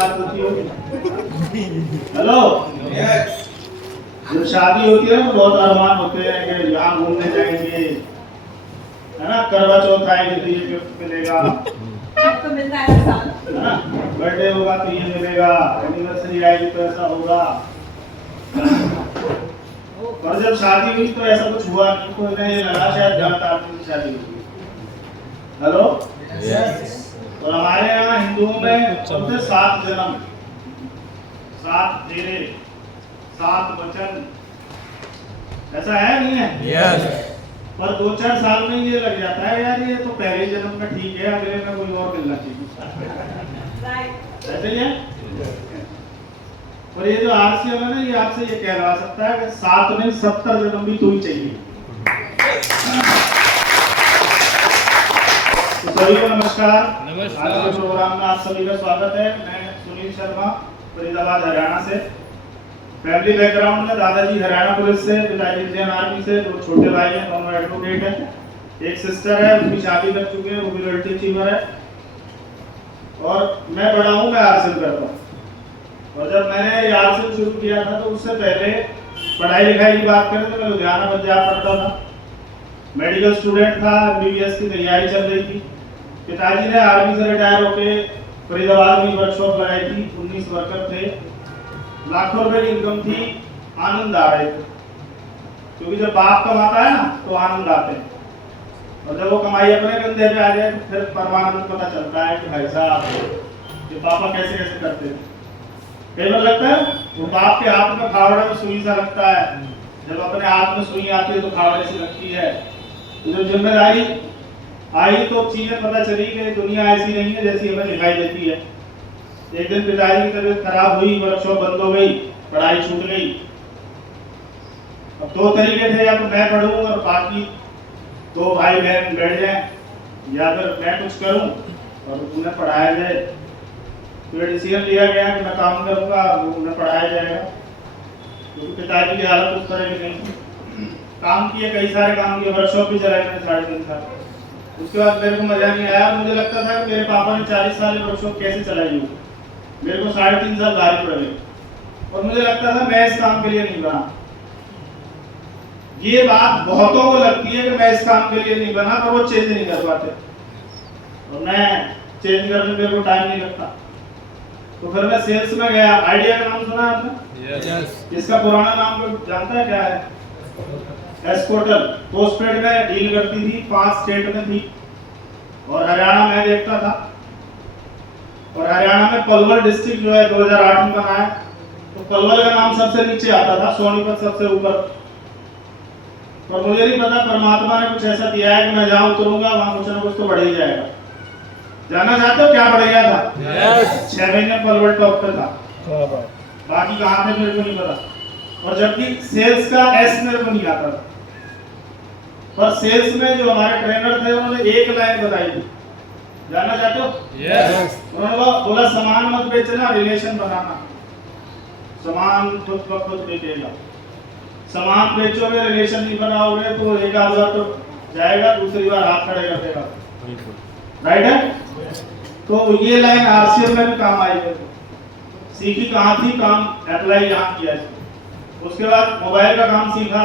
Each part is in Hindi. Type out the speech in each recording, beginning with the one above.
बात होती होगी। हेलो, जब शादी होती है ना तो बहुत अरमान होते हैं कि यहाँ घूमने जाएंगे, है ना, करवा चौथ आएगी तो ये गिफ्ट मिलेगा, तो मिलता है हर साल, है ना, बर्थडे होगा तो ये मिलेगा, एनिवर्सरी आएगी तो ऐसा होगा। और जब शादी हुई तो ऐसा कुछ हुआ नहीं, कोई ने ये लगा शायद गलत आदमी की शादी हुई। हेलो, और हमारे यहाँ हिंदुओं में बोलते 7 जन्म, 7 फेरे, 7 वचन, ऐसा है नहीं है? पर 2-4 साल में ये लग जाता है यार ये तो पहले जन्म का ठीक है, अगले में कोई और मिलना चाहिए, ऐसे ही है। और ये जो आरसीएम है ना, ये आपसे ये कहला सकता है कि 7 नहीं 70 जन्म भी तू ही चाहिए। तो सभी को नमस्कार। आज के प्रोग्राम में आप सभी का स्वागत है। मैं सुनील शर्मा, फरीदाबाद हरियाणा से। फैमिली बैकग्राउंड में दादाजी हरियाणा पुलिस से, पिताजी इंडियन आर्मी से, 2 छोटे भाई हैं, दोनों एडवोकेट हैं, एक सिस्टर है, उसकी शादी कर चुके हैं, वो भी लड़की अचीवर है, और मैं बड़ा हूँ, मैं आरसीएम करता हूँ। और जब मैंने आरसीएम शुरू किया था तो उससे पहले पढ़ाई लिखाई की बात करें तो मैं लुधियाना पंजाब पढ़ता था, मेडिकल स्टूडेंट था, एमबीबीएस की तैयारी चल रही थी। पिताजी ने आर्मी से रिटायर होकर फरीदाबाद में वर्कशॉप लगाई थी, 19 वर्कर थे, लाखों रुपए की इनकम थी, आनंद आ रहे थे, क्योंकि जब बाप कमाता है ना तो आनंद आते हैं, और जब वो कमाई अपने कंधे पे आ जाए तो फिर परमानंद पता चलता है कि भाई साहब ये पापा कैसे कैसे करते थे। कई बार लगता है वो बाप के हाथ में फावड़े में सुई सा लगता है, जब अपने हाथ में सुई आती है तो फावड़े से लगती है। तो जब जिम्मेदारी आई तो चीजें पता चली कि दुनिया ऐसी नहीं है जैसी हमें दिखाई देती है। एक दिन पिताजी की तबीयत खराब हुई, वर्कशॉप बंद हो गई, पढ़ाई छूट गई। अब 2 तरीके थे, या तो मैं पढ़ूं और बाकी 2 भाई बहन बैठ जाएं, या फिर मैं कुछ करूं और उन्हें पढ़ाया जाए। तो डिसीजन लिया गया कि मैं काम करूंगा, उन्हें पढ़ाया जाएगा, क्योंकि पिताजी की हालत उस तरह की नहीं थी। काम किए, कई सारे काम किए, वर्कशॉप भी चलाए मैंने 3.5 साल। उसके बाद मेरे को मजा नहीं आया, मुझे लगता था कि मेरे पापा ने 40 साल वर्कशॉप कैसे चलाई होगी, मेरे को 3.5 साल भारी पड़ गए, और मुझे लगता था मैं इस काम के लिए नहीं बना। ये बात बहुतों को लगती है कि मैं इस काम के लिए नहीं बना, पर वो चेंज नहीं कर पाते, और मैं चेंज करने में मेरे को टाइम नहीं लगता। तो फिर मैं सेल्स में गया। आइडिया का नाम सुना है आपने? इसका पुराना नाम कोई जानता है क्या है? एस्कोटल। पोस्टपेड में डील करती थी, 5 स्टेट में थी, और हरियाणा में देखता था। और हरियाणा में पलवल डिस्ट्रिक्ट जो है 2008 में बना है, तो पलवल का नाम सबसे नीचे आता था, सोनीपत सबसे ऊपर। और मुझे नहीं पता, परमात्मा ने कुछ ऐसा दिया है कि मैं जहाँ उतरूंगा वहां कुछ ना कुछ तो बढ़ ही जाएगा। जानना चाहते हो क्या बढ़ गया था? 6 महीने पलवल टॉप पे था, बाकी कहाँ थे मेरे को नहीं पता। और जबकि सेल्स का एस मेरे को नहीं आता था, पर सेल्स में जो हमारे ट्रेनर थे उन्होंने एक लाइन बताई थी, जानना चाहते हो? उन्होंने बोला सामान मत बेचना, रिलेशन बनाना। सामान खुद ब खुद बिकेगा, सामान बेचोगे रिलेशन नहीं बनाओगे तो एक आध बार तो जाएगा, दूसरी बार हाथ खड़े कर देगा, राइट है? तो ये लाइन आरसीएम में भी काम आई है। सीखी कहाँ थी, काम अप्लाई यहाँ किया है। उसके बाद मोबाइल का काम सीखा,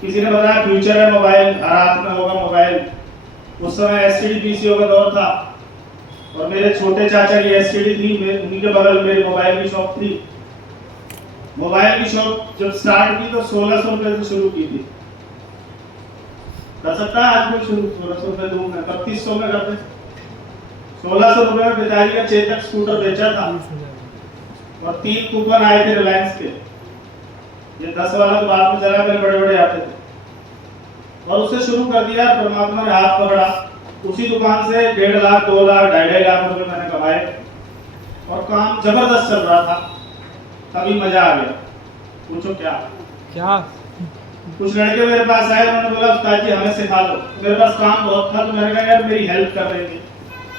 किसी ने बताया फ्यूचर है मोबाइल, हर हाथ में होगा मोबाइल। उस समय एसटीडी पीसीओ का दौर था, और मेरे छोटे चाचा की एसटीडी थी, उन्हीं के बगल मेरी मोबाइल की शॉप थी। मोबाइल की शॉप जब स्टार्ट की तो 1600 रुपए से शुरू की थी। कर सकता है आज कोई शुरू 1600 रुपए दूं मैं? 3200 में करते। 1600 रुपए में पिताजी का चेतक स्कूटर बेचा था, और 3 कूपन आए थे रिलायंस के। ये 10 वाला तो बाद में चला, मेरे बड़े बड़े आते थे, और उससे शुरू कर दिया। परमात्मा ने हाथ पकड़ा, उसी दुकान से 1.5 लाख 2 लाख 2.5 लाख रुपए मैंने कमाए, और काम जबरदस्त चल रहा था। तभी मजा आ गया। पूछो क्या? कुछ लड़के मेरे पास आए, उन्होंने बोला उस्ताद जी हमें सिखा दो। मेरे पास काम बहुत था, तो मैंने कहा यार मेरी हेल्प कर रहे थे,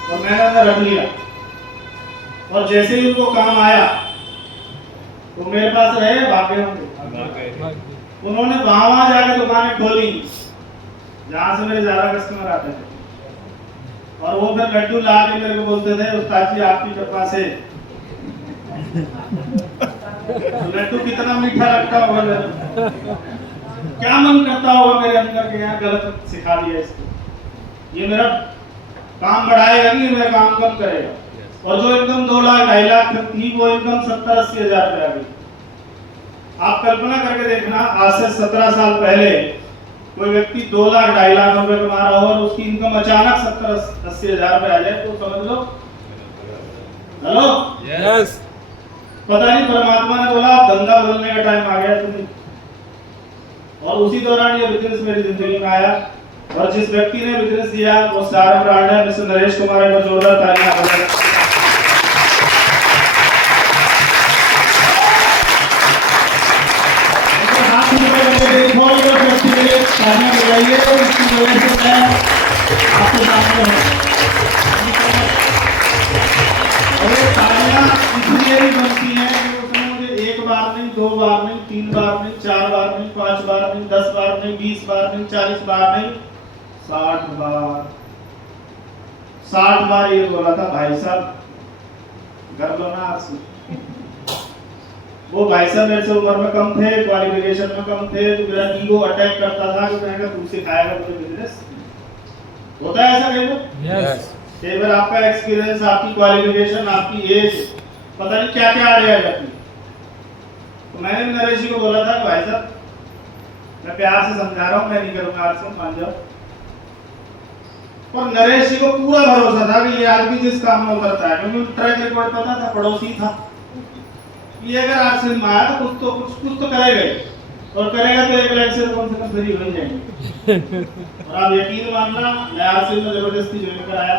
और मैंने उन्हें रख लिया। और जैसे ही उनको काम आया तो मेरे पास रहे, भागे होंगे। उन्होंने वहां जाकर दुकानें खोली जहां से मेरे ज्यादा कस्टमर आते थे, और वो फिर लड्डू ला के मेरे को बोलते थे उस्ताद जी आपकी कृपा से तो लड्डू कितना मीठा लगता होगा मेरा। क्या मन करता होगा मेरे अंदर के यहाँ गलत सिखा दिया इसको। ये मेरा काम बढ़ाएगा नहीं, मेरा काम कम करेगा। और जो इनकम 2 लाख 2.5 लाख थी वो इनकम 70-80 हजार पे आ गई। आप कल्पना करके देखना, आज से 17 साल पहले कोई व्यक्ति 2 लाख 2.5 लाख रुपए कमा रहा हो और उसकी इनकम अचानक 70-80 हजार पे आ जाए तो समझ लो। Hello yes. पता नहीं परमात्मा ने बोला अब धंधा बदलने का टाइम आ गया तुम्हें, और उसी दौरान ये बिजनेस मेरी जिंदगी में आया। और जिस व्यक्ति ने बिजनेस दिया वो स्टार ब्रांड है, मिस्टर नरेश कुमार को जोरदार तालियां बजाएं। हाथ ऊपर करके बहुत बड़ा व्यक्ति के लिए तालियां बजाइए। तो इसकी वजह से मैं आपके सामने हूं। और ये तालियां इसलिए भी बनती हैं कि उसने मुझे 1 बार नहीं, 2 बार नहीं, 3 बार नहीं, 4 बार नहीं, 5 बार नहीं, 10 बार नहीं, 20 बार नहीं, 40 बार नहीं, 60 बार 60 बार ये बोला था, भाई साहब कर लो ना आपसे। वो भाई साहब मेरे से उम्र में कम थे, क्वालिफिकेशन में कम थे, तो मेरा ईगो अटैक करता था कि मैंने कहा तू सिखाएगा मुझे बिजनेस। होता है ऐसा कई बार? यस। कई बार आपका एक्सपीरियंस, आपकी क्वालिफिकेशन, आपकी एज, पता नहीं क्या क्या आ रहा जाती। तो मैंने नरेश जी को बोला था कि भाई साहब मैं प्यार से समझा रहा हूँ, मैं नहीं करूंगा, आज से मान जाओ। और नरेश जी को पूरा भरोसा था कि ये आदमी जिस काम में करता है, क्योंकि ट्रैक रिकॉर्ड पता था, पड़ोसी था, ये अगर आरसीएम में आया तो कुछ तो करेगा ही, और करेगा तो 1 लाख से कम फ्री हो जाएंगे। और आप यकीन मानना, मैं आरसीएम में जबरदस्ती ज्वाइन कराया।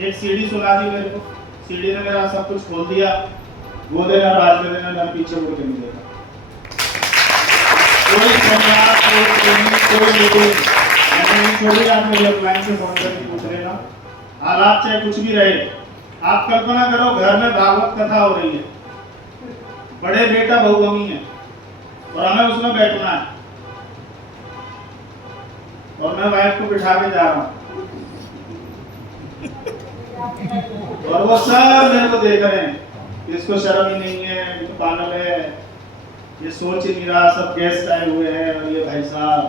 एक सीडी सुना दी मेरे को, सीडी ने मेरा सब कुछ खोल दिया। वो देना राज में देना, मैं पीछे मुड़ के नहीं देखा। कोई संवाद, कोई ट्रेनिंग, कोई मीटिंग मैंने छोड़ी। आप मेरे अपलाइन से फोन करके पूछ लेना, हालात चाहे कुछ भी रहे। आप कल्पना करो घर में भागवत कथा हो रही है, बड़े बेटा बहू अम्मी है और हमें उसमें बैठना है, और मैं वाइफ को बिठा के जा रहा हूँ और वो सब मेरे को देख रहे हैं, इसको शर्म ही नहीं है, ये तो पागल है, ये सोच ही नहीं रहा, सब गेस्ट आए हुए हैं और ये भाई साहब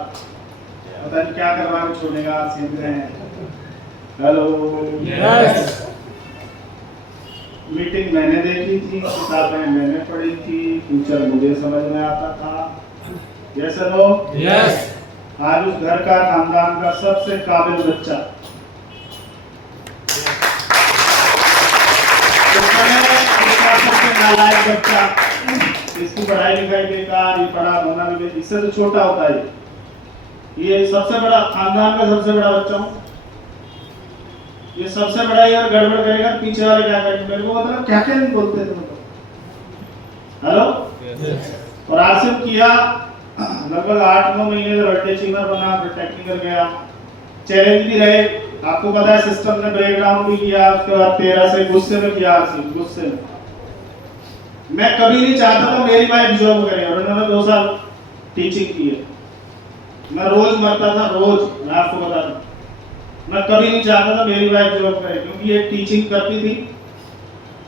पता नहीं क्या करवा के छोड़ेगा, सीख रहे हैं। Hello yes. मीटिंग मैंने देखी थी, किताबें मैंने पढ़ी थी, फ्यूचर मुझे समझ में आता था। Yes no yes. आज उस घर का, खानदान का सबसे काबिल बच्चा, नालायक बच्चा, इसकी पढ़ाई लिखाई बेकार, ये पढ़ा होना भी, इससे तो छोटा होता है ये सबसे बड़ा, खानदान का सबसे बड़ा बच्चा हूँ, ये सबसे बड़ा ही। और गड़बड़ करेगा पीछे वाले क्या करेंगे, मेरे को मतलब क्या क्या नहीं बोलते तुम तो। हेलो और आरसीएम किया लगभग 8-9 महीने का बर्थडे चीमर बना, फिर टेक्निकल गया, चैलेंज भी रहे। आपको पता है सिस्टम ने ब्रेकडाउन भी किया, उसके बाद 13 से गुस्से में किया आरसीएम, गुस्से में। मैं कभी नहीं चाहता था मेरी वाइफ जॉब करे, और उन्होंने 2 साल टीचिंग की है। मैं रोज मरता था, रोज, मैं आपको बता दूं, मैं कभी नहीं चाहता था मेरी वाइफ जॉब करे, क्योंकि ये टीचिंग करती थी।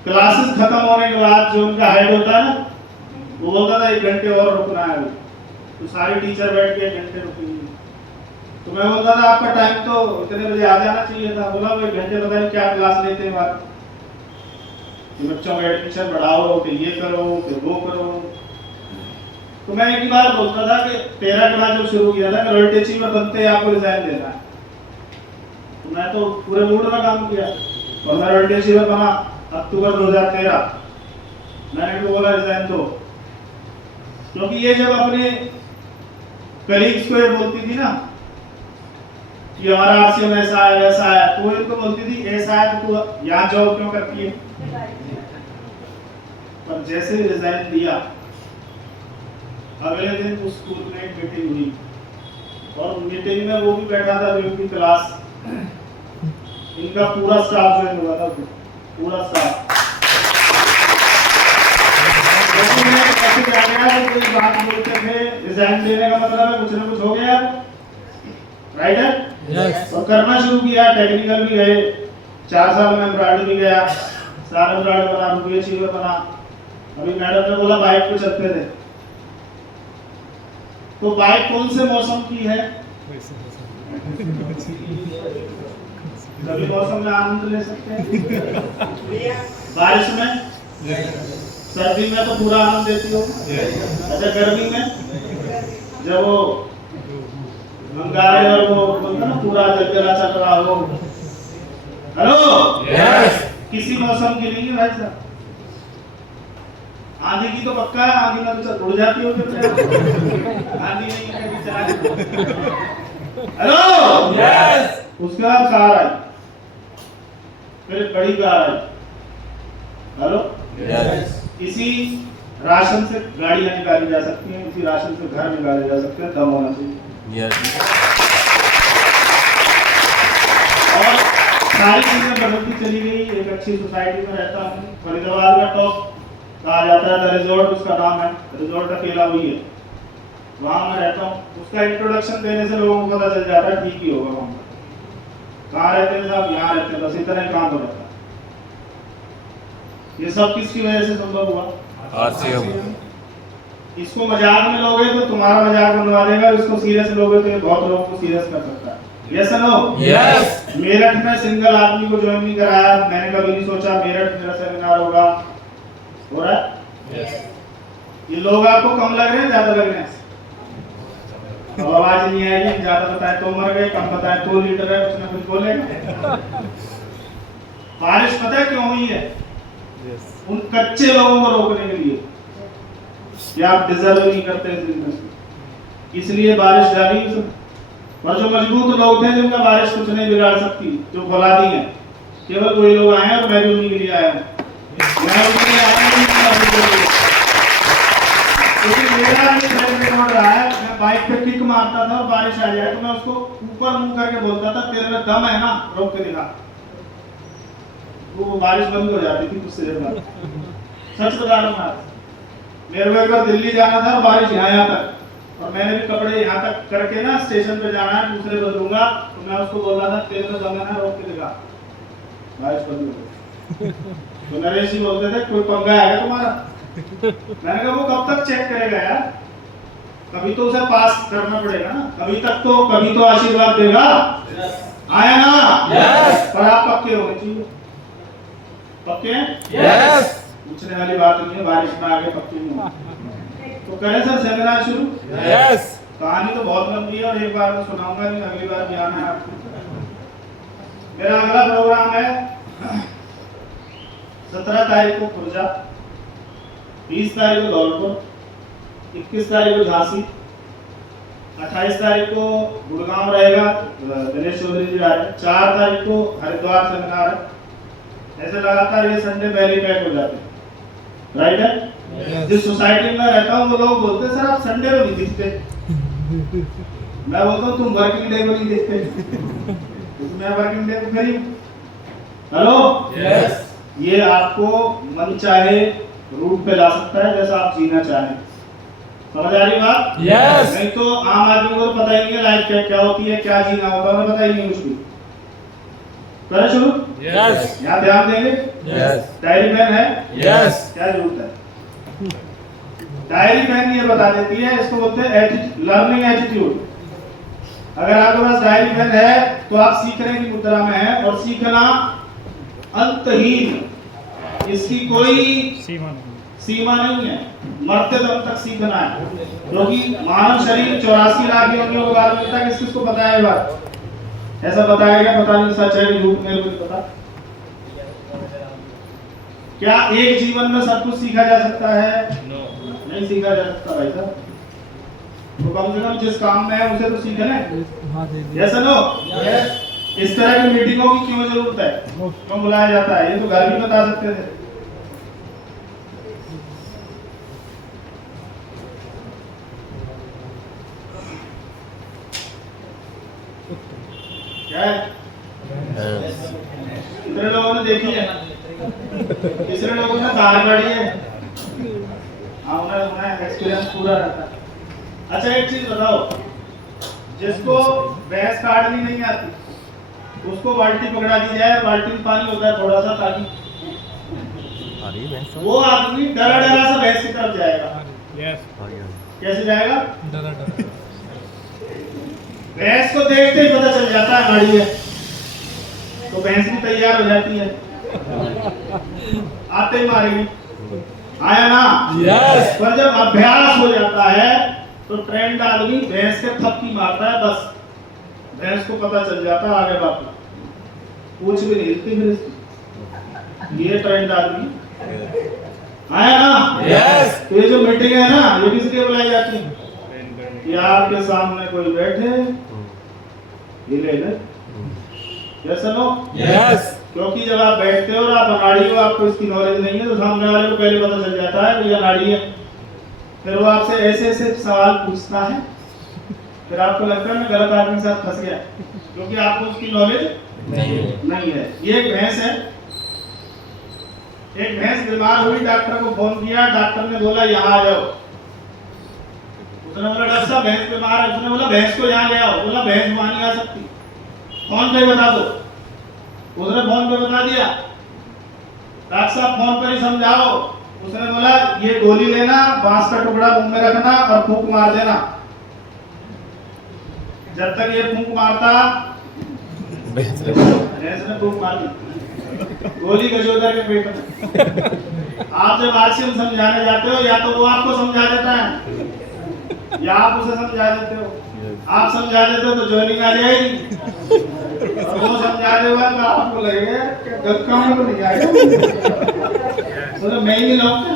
क्लासेस खत्म होने के बाद जो उनका हेड होता है ना, वो बोलता था 1 घंटे और रुकना है अभी, तो सारी टीचर बैठ के 1 घंटे रुकी। तो मैं बोलता था आपका टाइम तो इतने बजे आ जाना चाहिए था। बोला वो 1 घंटे पता नहीं क्या क्लास लेते हैं बात, बच्चों का एडमिशन बढ़ाओ, फिर ये करो, फिर वो करो। तो मैं एक ही बार बोलता था कि 13 के बाद जब शुरू किया था कि रॉयल टीचिंग में बनते हैं आपको रिजाइन देना है, तो मैं तो पूरे मूड में काम किया और मैं रॉयल टीचिंग में बना अक्टूबर 2013। मैंने तो बोला रिजाइन दो, क्योंकि ये जब अपने कलीग्स को ये बोलती थी ना कि हमारा आरसीएम ऐसा है वैसा है, तो इनको बोलती थी ऐसा है तो तू यहाँ जॉब क्यों करती है। पर जैसे ही रिजाइन दिया, अगले दिन उस स्कूल में एक मीटिंग हुई, और मीटिंग में वो भी बैठा था जो इनकी क्लास, इनका पूरा स्टाफ ज्वाइन हुआ था, पूरा स्टाफ। कोई बात बोलते थे रिजाइन देने का मतलब है कुछ ना कुछ हो गया, राइट है। यस। और करना शुरू किया, टेक्निकल भी गए, 4 साल में एम्ब्रॉयडरी भी गया, सारा एम्ब्रॉयडरी बना, रुपये चीवर बना, अभी मैडम ने बोला बाइक पे चलते थे, तो बाइक कौन से मौसम की है? सभी मौसम में आनंद ले सकते हैं। बारिश में, सर्दी में तो पूरा आनंद देती हो। अच्छा गर्मी में जब वो अंगारे और वो बोलता ना पूरा जलजला चल रहा हो। हेलो यस किसी मौसम की नहीं है भाई साहब। आंधी की तो पक्का है, आंधी में तो उड़ जाती हो। आंधी नहीं है कभी चला। हेलो यस उसके बाद कार आई, फिर बड़ी कार आई। हेलो यस इसी राशन से गाड़ियां निकाली जा सकती हैं, इसी राशन से घर निकाले जा सकते हैं, दम होना चाहिए। यस और सारी चीजें बदलती चली गई। एक अच्छी सोसाइटी में रहता हूँ, फरीदाबाद में टॉप कहा जाता है, द रिजॉर्ट उसका नाम है, रिजॉर्ट अकेला वही है, वहाँ मैं रहता हूँ। उसका इंट्रोडक्शन देने से लोगों को पता चल जाता है ठीक ही होगा वहाँ पर। कहाँ रहते हैं साहब? यहाँ रहते हैं, बस इतना ही काम हो जाता है। ये सब किसकी वजह से संभव हुआ? आरसीएम इसको मजाक में लोगे तो तुम्हारा मजाक बनवा देगा, इसको सीरियस लोगे तो ये बहुत लोगों को सीरियस कर सकता है। यस और नो? यस मेरठ में सिंगल आदमी को ज्वाइन नहीं कराया, मैंने कभी नहीं सोचा मेरठ मेरा सेमिनार होगा। हो रहा है? ये लोग आपको कम लग रहे हैं ज्यादा लग रहे हैं? तो आवाज नहीं आएगी, ज्यादा बताए तो मर गए, कम बताए तो लीडर है, कुछ ना कुछ बोलेगा। बारिश पता है क्यों हुई है? उन कच्चे लोगों को रोकने के लिए कि आप डिजर्व नहीं करते इस जिंदगी, इसलिए बारिश डाली। और जो मजबूत लोग थे जिनका बारिश कुछ नहीं बिगाड़ सकती, जो फौलादी हैं, केवल वही लोग आए हैं और मैं भी उन्हीं के लिए आया हूँ। मैं उनके लिए आया हूँ क्योंकि मेरा एक ट्रेन मोड़ रहा है, मैं बाइक पे किक मारता था और बारिश आ जाए तो मैं उसको ऊपर मुंह करके बोलता था तेरे में दम है ना, रोक के दिखा। वो बारिश बंद हो जाती थी कुछ देर बाद। सच बता रहा हूँ, मेरे को एक बार दिल्ली जाना था और बारिश यहाँ तक, और मैंने भी कपड़े यहाँ तक करके ना स्टेशन पे जाना है, दूसरे बदलूंगा, तो मैं उसको बोल रहा था तेरे में दम है ना, रोक के दिखा। बारिश बंद हो गई। तो नरेश जी बोलते थे कोई पंगा है तुम्हारा? मैंने कहा वो कब तक चेक करेगा यार, कभी तो उसे पास करना पड़ेगा ना, कभी तो आशीर्वाद देगा। आया ना? यस पर आप पक्के होने चाहिए। पक्के हैं? यस पूछने वाली बात नहीं है, बारिश में आगे पक्के नहीं हो। तो करें सर सेमिनार शुरू? यस कहानी तो बहुत लंबी है और एक बार में सुनाऊंगा नहीं, अगली बार भी आना है आपको। मेरा अगला प्रोग्राम है 17 तारीख को खुर्जा, 20 तारीख को धौलपुर, 21 तारीख को झांसी, 28 तारीख को गुड़गांव रहेगा, दिनेश चौधरी जी आ रहे हैं, 4 तारीख को हरिद्वार सेमिनार है। ऐसे लगातार ये संडे पहले पैक हो जाते हैं, राइट है? जिस सोसाइटी में रहता हूँ वो लोग बोलते हैं सर आप संडे को नहीं दिखते। मैं बोलता हूँ तुम वर्किंग डे को नहीं दिखते, क्योंकि मैं वर्किंग डे को फ्री हूँ। हेलो यस ये आपको मन चाहे रूट पे ला सकता है जैसा आप जीना चाहें। समझ आ रही बात? यस नहीं तो आम आदमी को तो पता ही नहीं है लाइफ क्या होती है, क्या जीना होता है, पता ही नहीं कुछ भी। करें शुरू? यस यहाँ ध्यान देंगे। यस डायरी पेन है? यस क्या जरूरत है? डायरी पेन ये बता देती है, इसको बोलते हैं लर्निंग एटीट्यूड। अगर आपके पास डायरी पेन है तो आप सीखने की मुद्रा में हैं, और सीखना अंतहीन, इसकी कोई सीमा नहीं है, मरते दम तक सीखना है। क्योंकि मानव शरीर 84 लाख योनियों के बाद मिलता है। किस-किसको पता है? बात ऐसा बताया गया, पता नहीं सच है कि झूठ, मेरे को नहीं पता। क्या एक जीवन में सब कुछ सीखा जा सकता है? नहीं सीखा जा सकता भाई साहब। तो कम से कम जिस काम में है उसे तो सीखे ना। Yes no? इस तरह की मीटिंगों की क्यों जरूरत है, क्यों बुलाया जाता है, ये तो घर भी बता सकते थे। क्या है? कितने लोगों ने देखी है? कितने लोगों ने दाल बढ़ी है? हाँ उन्हें एक्सपीरियंस पूरा रहता है। अच्छा एक चीज बताओ, जिसको भैंस काटनी नहीं आती उसको बाल्टी पकड़ा दी जाए, बाल्टी में पानी होता है थोड़ा सा, ताकि वो आदमी डरा डरा सा भैंस की तरफ जाएगा। कैसे जाएगा? भैंस को देखते ही पता चल जाता है नाड़ी है, तो भैंस भी तैयार हो जाती है, आते ही मारेगी। आया ना? यस। पर जब अभ्यास हो जाता है तो ट्रेंड आदमी भैंस के थपकी मारता है, बस भैंस को पता चल जाता है, आगे बात पूछ भी नहीं हिलती फिर इसकी। ये ट्रेंड आदमी आया ना? यस। तो ये जो मीटिंग है ना, ये किस लिए बुलाई जाती है? कि आपके सामने कोई बैठे हिले ना, यस नो? यस। क्योंकि जब आप बैठते हो और आप अनाड़ी हो, आपको इसकी नॉलेज नहीं है, तो सामने वाले को पहले पता चल जाता है कि ये अनाड़ी है। फिर वो आपसे ऐसे ऐसे सवाल पूछता है, फिर आपको लगता है मैं गलत आदमी के साथ फंस गया, क्योंकि आपको उसकी नॉलेज नहीं है। ये एक भैंस है। एक भैंस बीमार हुई, डॉक्टर को फोन किया, डॉक्टर ने बोला यहाँ आ जाओ। उसने बोला डॉक्टर साहब भैंस बीमार है। उसने बोला भैंस को यहाँ ले आओ। बोला भैंस वहां नहीं आ सकती, फोन पे बता दो। उसने फोन पे बता दिया। डॉक्टर साहब फोन पर ही समझाओ। उसने बोला ये गोली लेना, बांस का टुकड़ा मुंह में रखना और फूंक मार देना। जब तक ये फूंक मारता, भैंस ने फूंक मार दी, गोली गजोदर के पेट में। आप जब आरसीएम समझाने जाते हो, या तो वो आपको समझा देता है या आप उसे समझा देते हो। आप समझा देते हो तो ज्वाइनिंग आ जाएगी, और वो समझा देगा तो आपको लगेगा कि गक्का में तो नहीं आएगा, तो मैं ही नहीं लाऊंगा।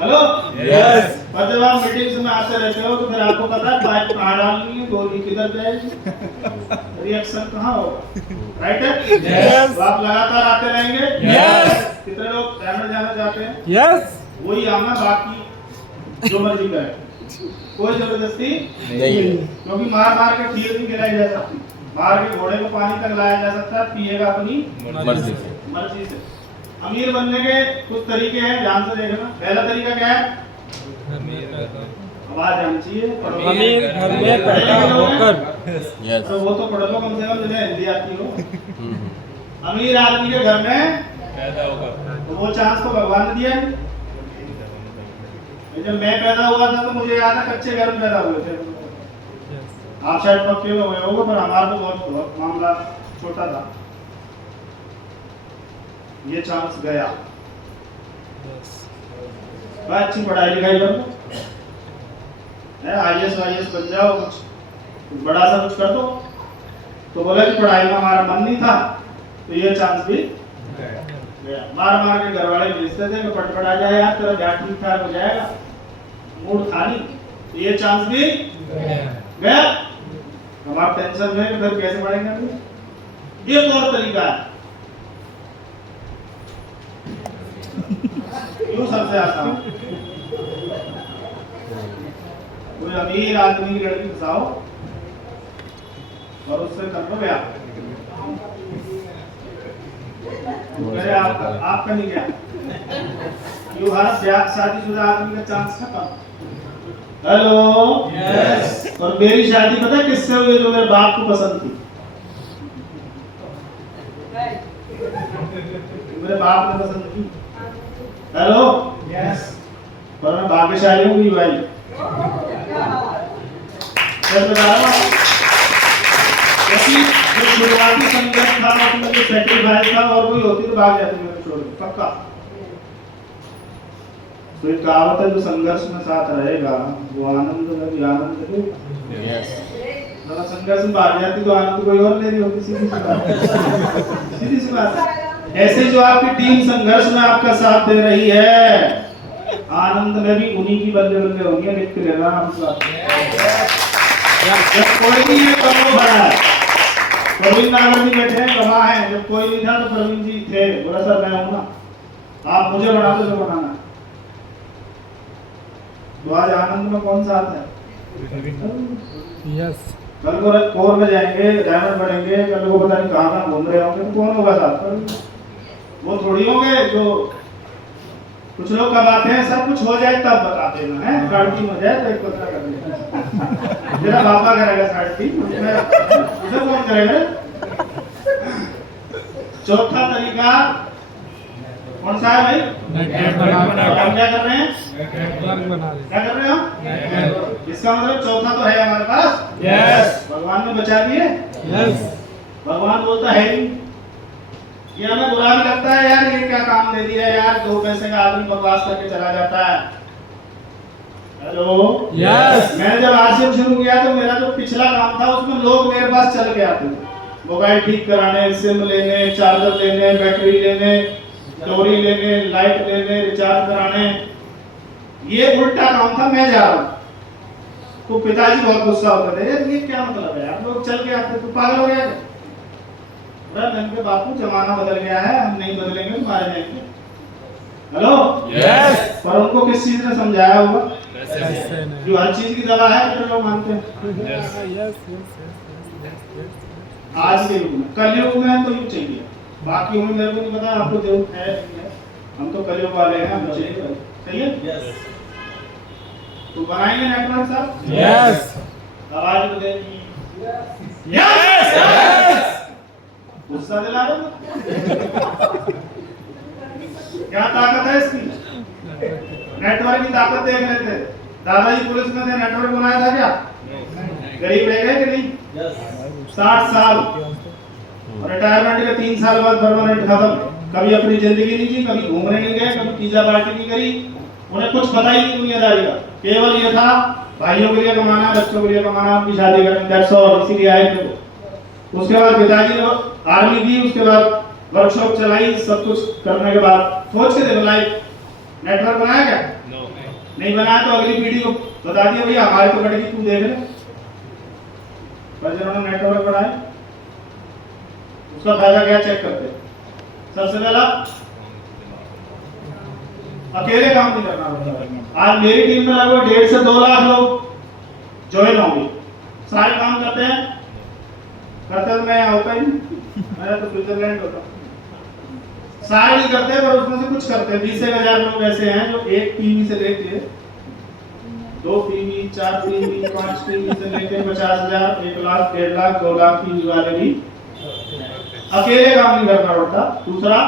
हेलो? यस। और जब आप मीटिंग्स में आते रहते हो तो फिर आपको पता है पाइप कहाँ डालनी है, गोली किधर जाएगी, रिएक्शन कहाँ होगा, राइट है? यस। तो आप लगातार आते रहेंगे। यस। कितने लोग डैमेज जाना चाहते हैं? यस। वही आना, बाकी जो मर्जी करे, कोई जबरदस्ती नहीं। क्योंकि मार मार के खीर नहीं खिलाई जा सकती, मार के घोड़े को पानी तक लाया जा सकता है, पिएगा अपनी मर्जी से। अमीर बनने के कुछ तरीके हैं, ध्यान से देखना। पहला तरीका क्या है? आवाज आनी चाहिए। अमीर घर में पैदा होकर। यस। तो वो तो पढ़ लो कम से कम, जिन्हें हिंदी आती हो। अमीर आदमी के घर में पैदा होकर, तो वो चांस तो भगवान ने दिया है। जब मैं पैदा हुआ था तो मुझे याद है कच्चे घर में पैदा हुए थे। आप शायद पक्के में हुए होंगे, पर हमारा तो बहुत मामला छोटा था। ये चांस गया। अच्छी पढ़ाई लिखाई कर लो, IAS वाईएएस बन जाओ, कुछ बड़ा सा कुछ कर दो। तो बोला कि पढ़ाई में हमारा मन नहीं था, तो ये चांस भी गया। मार मार के घर वाले भेजते थे कि पट आ जाए यार, तेरा ध्यान ठीक ठाक हो जाएगा, मूड था नहीं, तो ये चांस भी गया। हम आप टेंशन में फिर कैसे पढ़ेंगे अभी? ये तो और तरीका है, क्यों सबसे आसान? कोई अमीर आदमी की लड़की फंसाओ और उससे कर लो ब्याह। आपका नहीं क्या? क्यों हर शादीशुदा आदमी का चांस खत्म। हेलो? यस। और मेरी शादी पता है किससे हुई? जो मेरे बाप को पसंद थी, मेरे बाप ने पसंद की। हेलो? यस। पर मैं भाग्यशाली हूँ भाई। शुरुआती संघर्ष था, उसमें जो सेक्रीफाइस था, और कोई होती तो भाग जाती मेरे छोड़ के, पक्का। तो एक कहावत है, जो संघर्ष में साथ रहेगा वो आनंद में भी आनंद देगा। यस। अगर संघर्ष में भाग जाती तो आनंद कोई और ले रही होती, सीधी सी बात। सीधी सी बात। ऐसे जो आपकी टीम संघर्ष में आपका साथ दे रही है, आनंद में भी उन्हीं की बल्ले बल्ले होंगे, लिख के लेना हम सब। जब कोई नहीं है तब वो बड़ा है। प्रवीण नागर जी बैठे हैं, गवाह हैं। जब कोई नहीं था तो प्रवीण जी थे, बोला सर मैं हूं ना, आप मुझे बना दो जो बनाना है। तो आज आनंद में कौन साथ है? यस। कल को कोर में जाएंगे, डायमंड बढ़ेंगे, कल को पता नहीं कहाँ कहाँ घूम रहे होंगे, तो कौन होगा साथ? वो थोड़ी होंगे जो कुछ लोग कब आते हैं, सब कुछ हो जाए तब बताते हैं, हैं? गाड़ी हो जाए तो एक पता कर लेते। मेरा पापा करेगा साड़ी, उसे कौन करेगा? चौथा तरीका कौन सा है भाई? नेटवर्क बना अब हम क्या कर रहे हैं? नेटवर्क बना रहे क्या कर रहे हो? इसका मतलब चौथा तो है हमारे पास। यस भगवान ने बचा दिए। यस भगवान बोलता है नहीं। ये हमें बुरा भी लगता है यार, ये क्या काम दे दिया यार, 2 पैसे का आदमी बकवास करके चला जाता है। हेलो यस मैंने जब आरसीएम शुरू किया तो मेरा जो पिछला काम था उसमें लोग मेरे पास चल के आते थे, मोबाइल ठीक कराने, सिम लेने, चार्जर लेने, बैटरी लेने, डोरी लेने, लाइट लेने, रिचार्ज कराने। ये उल्टा काम था, मैं जा रहा हूँ। तो पिताजी बहुत गुस्सा होते थे, ये क्या मतलब है यार, लोग चल के आते, तू पागल हो गया क्या? मैंने बापू जमाना बदल गया है, हम नहीं बदलेंगे तो मारे जाएंगे। हेलो यस पर उनको किस चीज ने समझाया होगा? ऐसे नहीं जो हर चीज की दवा है तो लोग मानते हैं। यस यस आज के युग में, कलयुग में तो युग चाहिए, बाकी युग में मेरे को नहीं पता, आपको जरूरत है नहीं है। हम तो कलयुग वाले हैं, हम चाहिए सही है। तो बनाएंगे नेटवर्क साहब? यस आवाज तो दे। यस गुस्सा दिला रहे हो? क्या ताकत है इसकी? नेटवर्क की ताकत देख लेते हैं। दादाजी पुलिस में थे, नेटवर्क बनाया था क्या? गरीब रह गए कि नहीं? 60 साल और रिटायरमेंट के 3 साल बाद परमानेंट खत्म। कभी अपनी जिंदगी नहीं जी, कभी घूमने नहीं गए, कभी पिज्जा पार्टी नहीं करी, उन्हें कुछ पता ही नहीं दुनियादारी का। केवल ये था भाइयों के लिए कमाना, बच्चों के लिए कमाना, उनकी शादी करनी, दैट्स ऑल, इसीलिए आए थे वो। उसके बाद पिताजी ने आर्मी की, उसके बाद वर्कशॉप चलाई, सब कुछ करने के बाद सोच के देखो लाइफ नेटवर्क बनाया क्या? नहीं बनाया तो अगली पीढ़ी को बता दिया भैया हमारे तो कटेगी, तू देख ले। पर जिन्होंने नेटवर्क बनाया उसका फायदा क्या चेक करते? सबसे पहला अकेले काम नहीं करना होता। आज मेरी टीम में लगभग 1.5 से 2 लाख लोग ज्वाइन होंगे, सारे काम करते हैं। करते तो मैं यहाँ होता ही नहीं, मैं तो स्विट्जरलैंड होता। सारे नहीं करते पर उसमें से कुछ करते हैं। 20,000 लोग ऐसे हैं जो एक टीवी से लेके 2 टीवी, 4 टीवी, 5 टीवी से लेके 50,000, 1 लाख, 1.5 लाख, 2 लाख टीवी वाले भी अकेले काम नहीं करना पड़ता। दूसरा,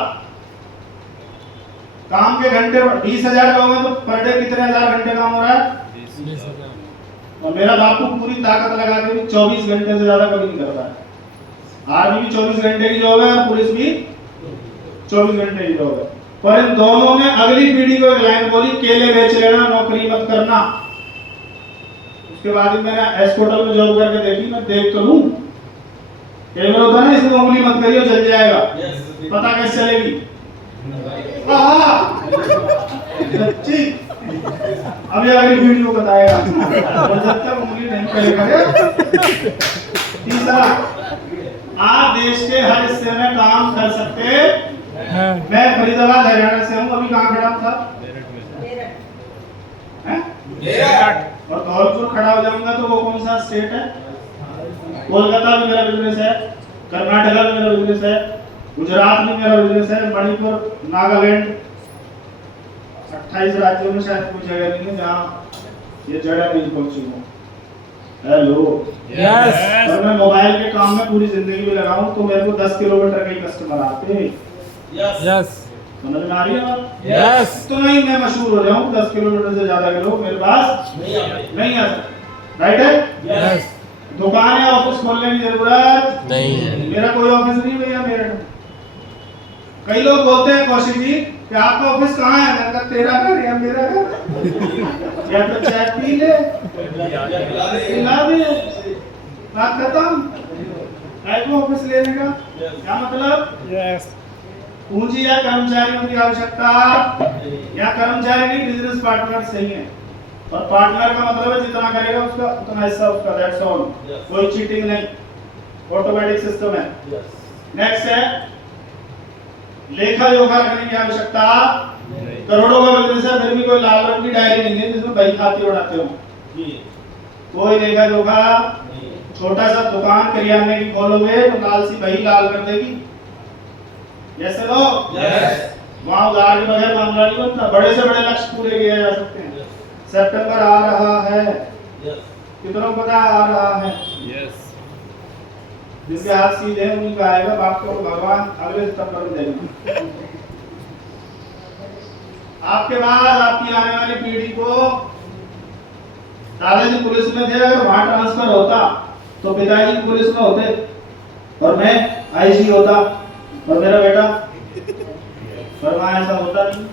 काम के घंटे 20,000 लोग हैं तो पर डे कितने हजार घंटे काम हो रहा है? 20,000 और मेरा बापू पूरी ताकत लगा के भी 24 घंटे से ज्यादा कभी नहीं करता है। आर्मी भी 24 घंटे की जॉब है और पुलिस भी 24 घंटे की जॉब है। पर इन दोनों ने अगली पीढ़ी को एक लाइन बोली, केले बेच लेना, नौकरी मत करना। उसके बाद मैंने एस्कोटल में जॉब करके देखी, मैं देख तो लूं, केवल होता ना इसमें उंगली मत करियो जल जाएगा, पता कैसे चलेगी? सच्ची अभी अगली वीडियो बताएगा। और जब तक उंगली नहीं करेगा। तीसरा, आप देश के हर हिस्से में काम कर सकते हैं। मैं फरीदाबाद हरियाणा से हूँ, अभी कहाँ खड़ा था? और धौलपुर खड़ा हो जाऊंगा तो वो कौन सा स्टेट है? कोलकाता में मेरा बिजनेस है, कर्नाटका में मेरा बिजनेस है, गुजरात में मेरा बिजनेस है, मणिपुर, नागालैंड, 28 राज्यों में शायद कोई जगह नहीं है जहाँ ये जगह नहीं पहुंची हूँ। हेलो यस और मैं मोबाइल के काम में पूरी जिंदगी में लगा हूँ तो मेरे को 10 किलोमीटर के कस्टमर आते हैं। यस समझ में आ रही है बात? यस तो नहीं मैं मशहूर हो जाऊँ, 10 किलोमीटर से ज्यादा के लोग मेरे पास नहीं आ सकते। राइट है? यस दुकान या ऑफिस खोलने की जरूरत नहीं। मेरा कोई ऑफिस नहीं भैया मेरे। कई लोग बोलते हैं कौशिक जी कि आपका ऑफिस कहाँ है? मैंने कहा तेरा घर या मेरा घर, या तो चाय पी ले पिला दे, बात खत्म। ऑफिस लेने का क्या मतलब? यस पूंजी या कर्मचारियों की आवश्यकता या कर्मचारी नहीं, बिजनेस पार्टनर सही है। और पार्टनर का मतलब है जितना करेगा उसका उतना हिस्सा उसका, दैट्स ऑल। कोई चीटिंग नहीं, ऑटोमेटिक सिस्टम है। नेक्स्ट है लेखा जोखा रखने की आवश्यकता। करोड़ों का बिजनेस है फिर भी कोई लाल रंग की डायरी नहीं है जिसमें बही खाते उड़ाते हो, कोई लेखा जोखा। छोटा सा दुकान करियाने की खोलोगे तो लाल सी बही लाल कर देगी। Yes no? यस। वहाँ उधार के बगैर मामला नहीं बनता। बड़े से बड़े लक्ष्य पूरे किए जा सकते हैं। सितंबर आ रहा है, कितना पता आ रहा है? यस जिसके हाथ सीधे हैं उन्हीं का आएगा, बाकी को भगवान अगले सितंबर में देगा। आपके बाद आपकी आने वाली पीढ़ी को, दादाजी पुलिस में थे, अगर वहां ट्रांसफर होता तो पिताजी पुलिस में होते और मैं आईसी होता और मेरा बेटा, पर वहां ऐसा होता नहीं।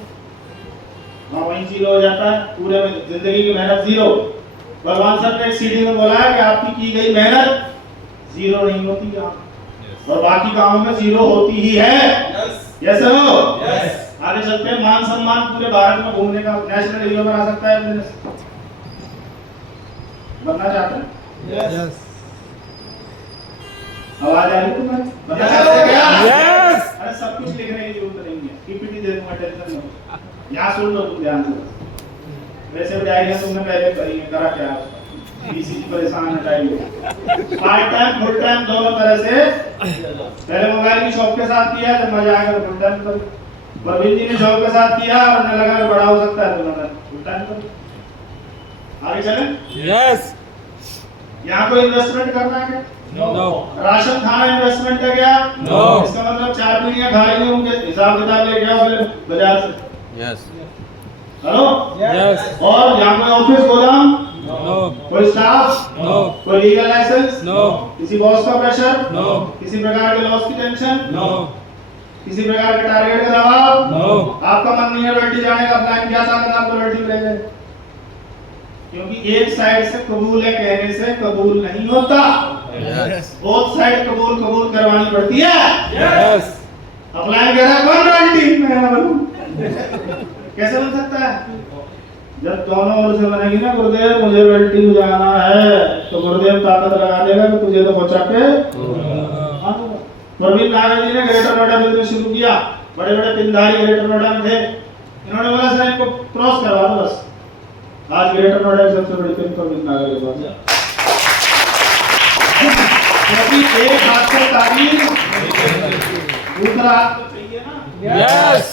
वहां वही जीरो हो जाता है, पूरे में जिंदगी की मेहनत जीरो। भगवान सर ने एक सीढ़ी में बोला है कि आपकी की गई मेहनत जीरो नहीं होती यहाँ, और बाकी कामों में जीरो होती ही है। यस सर, आगे चलते हैं। मान सम्मान पूरे भारत में घूमने का नेशनल हीरो बना सकता है बिजनेस, बनना चाहते हैं? यस आवाज आ रही है तुम्हें? बनना चाहते हैं क्या? यस अरे सब कुछ लिखने की जरूरत नहीं है, पीपीटी दे दूंगा, टेंशन मत। यहाँ सुन लो तुम ध्यान से। वैसे भी डायग्राम तुमने पहले करी है, करा क्या है? बीसीजी परेशान है diagram. Part time full time दोनों तरह से। पहले मोबाइल की शॉप के साथ किया, जब मजा आएगा फुल टाइम करो। प्रवीण जी ने जॉब के साथ किया और उन्हें लगा बड़ा हो सकता है, तो उन्होंने फुल टाइम करो। आगे चलें। यस यहाँ कोई इन्वेस्टमेंट करना है क्या? नो राशन खाना इन्वेस्टमेंट है क्या? नो। इसका मतलब 4 पीढ़ियां खा रही होंगे, हिसाब किताब लेके आओ पहले बाजार से। Yes hello. यस और यहाँ कोई ऑफिस गोदाम, नो कोई स्टाफ, नो कोई लीगल लाइसेंस, नो किसी बॉस का प्रेशर, नो किसी प्रकार के लॉस की टेंशन, नो किसी प्रकार के टारगेट का दबाव। नो आपका मन नहीं है रोटी जाने का, प्लान क्या ताकत आपको रोटी ले जाए? क्योंकि एक साइड से कबूल है कहने से कबूल नहीं होता, यस बोथ साइड कबूल करवानी पड़ती है। यस अप्लाई कह रहा है बन रॉयल्टी, मैं ना बनूं, कैसे बन सकता है? जब दोनों ओर से बनेगी ना, गुरुदेव मुझे रॉयल्टी में जाना है, तो गुरुदेव ताकत लगा देगा कि तुझे तो पहुंचा के। प्रवीण नागर जी ने ग्रेटर नोएडा बिजनेस शुरू किया, बड़े बड़े पिंडारी ग्रेटर नोएडा में थे। इन्होंने बोला सर इनको क्रॉस करवा दो बस। आज ग्रेटर नोएडा की सबसे बड़ी पिन प्रवीण नागर के पास, क्योंकि एक हाथ से ताली, दूसरा हाथ तो चाहिए ना। यस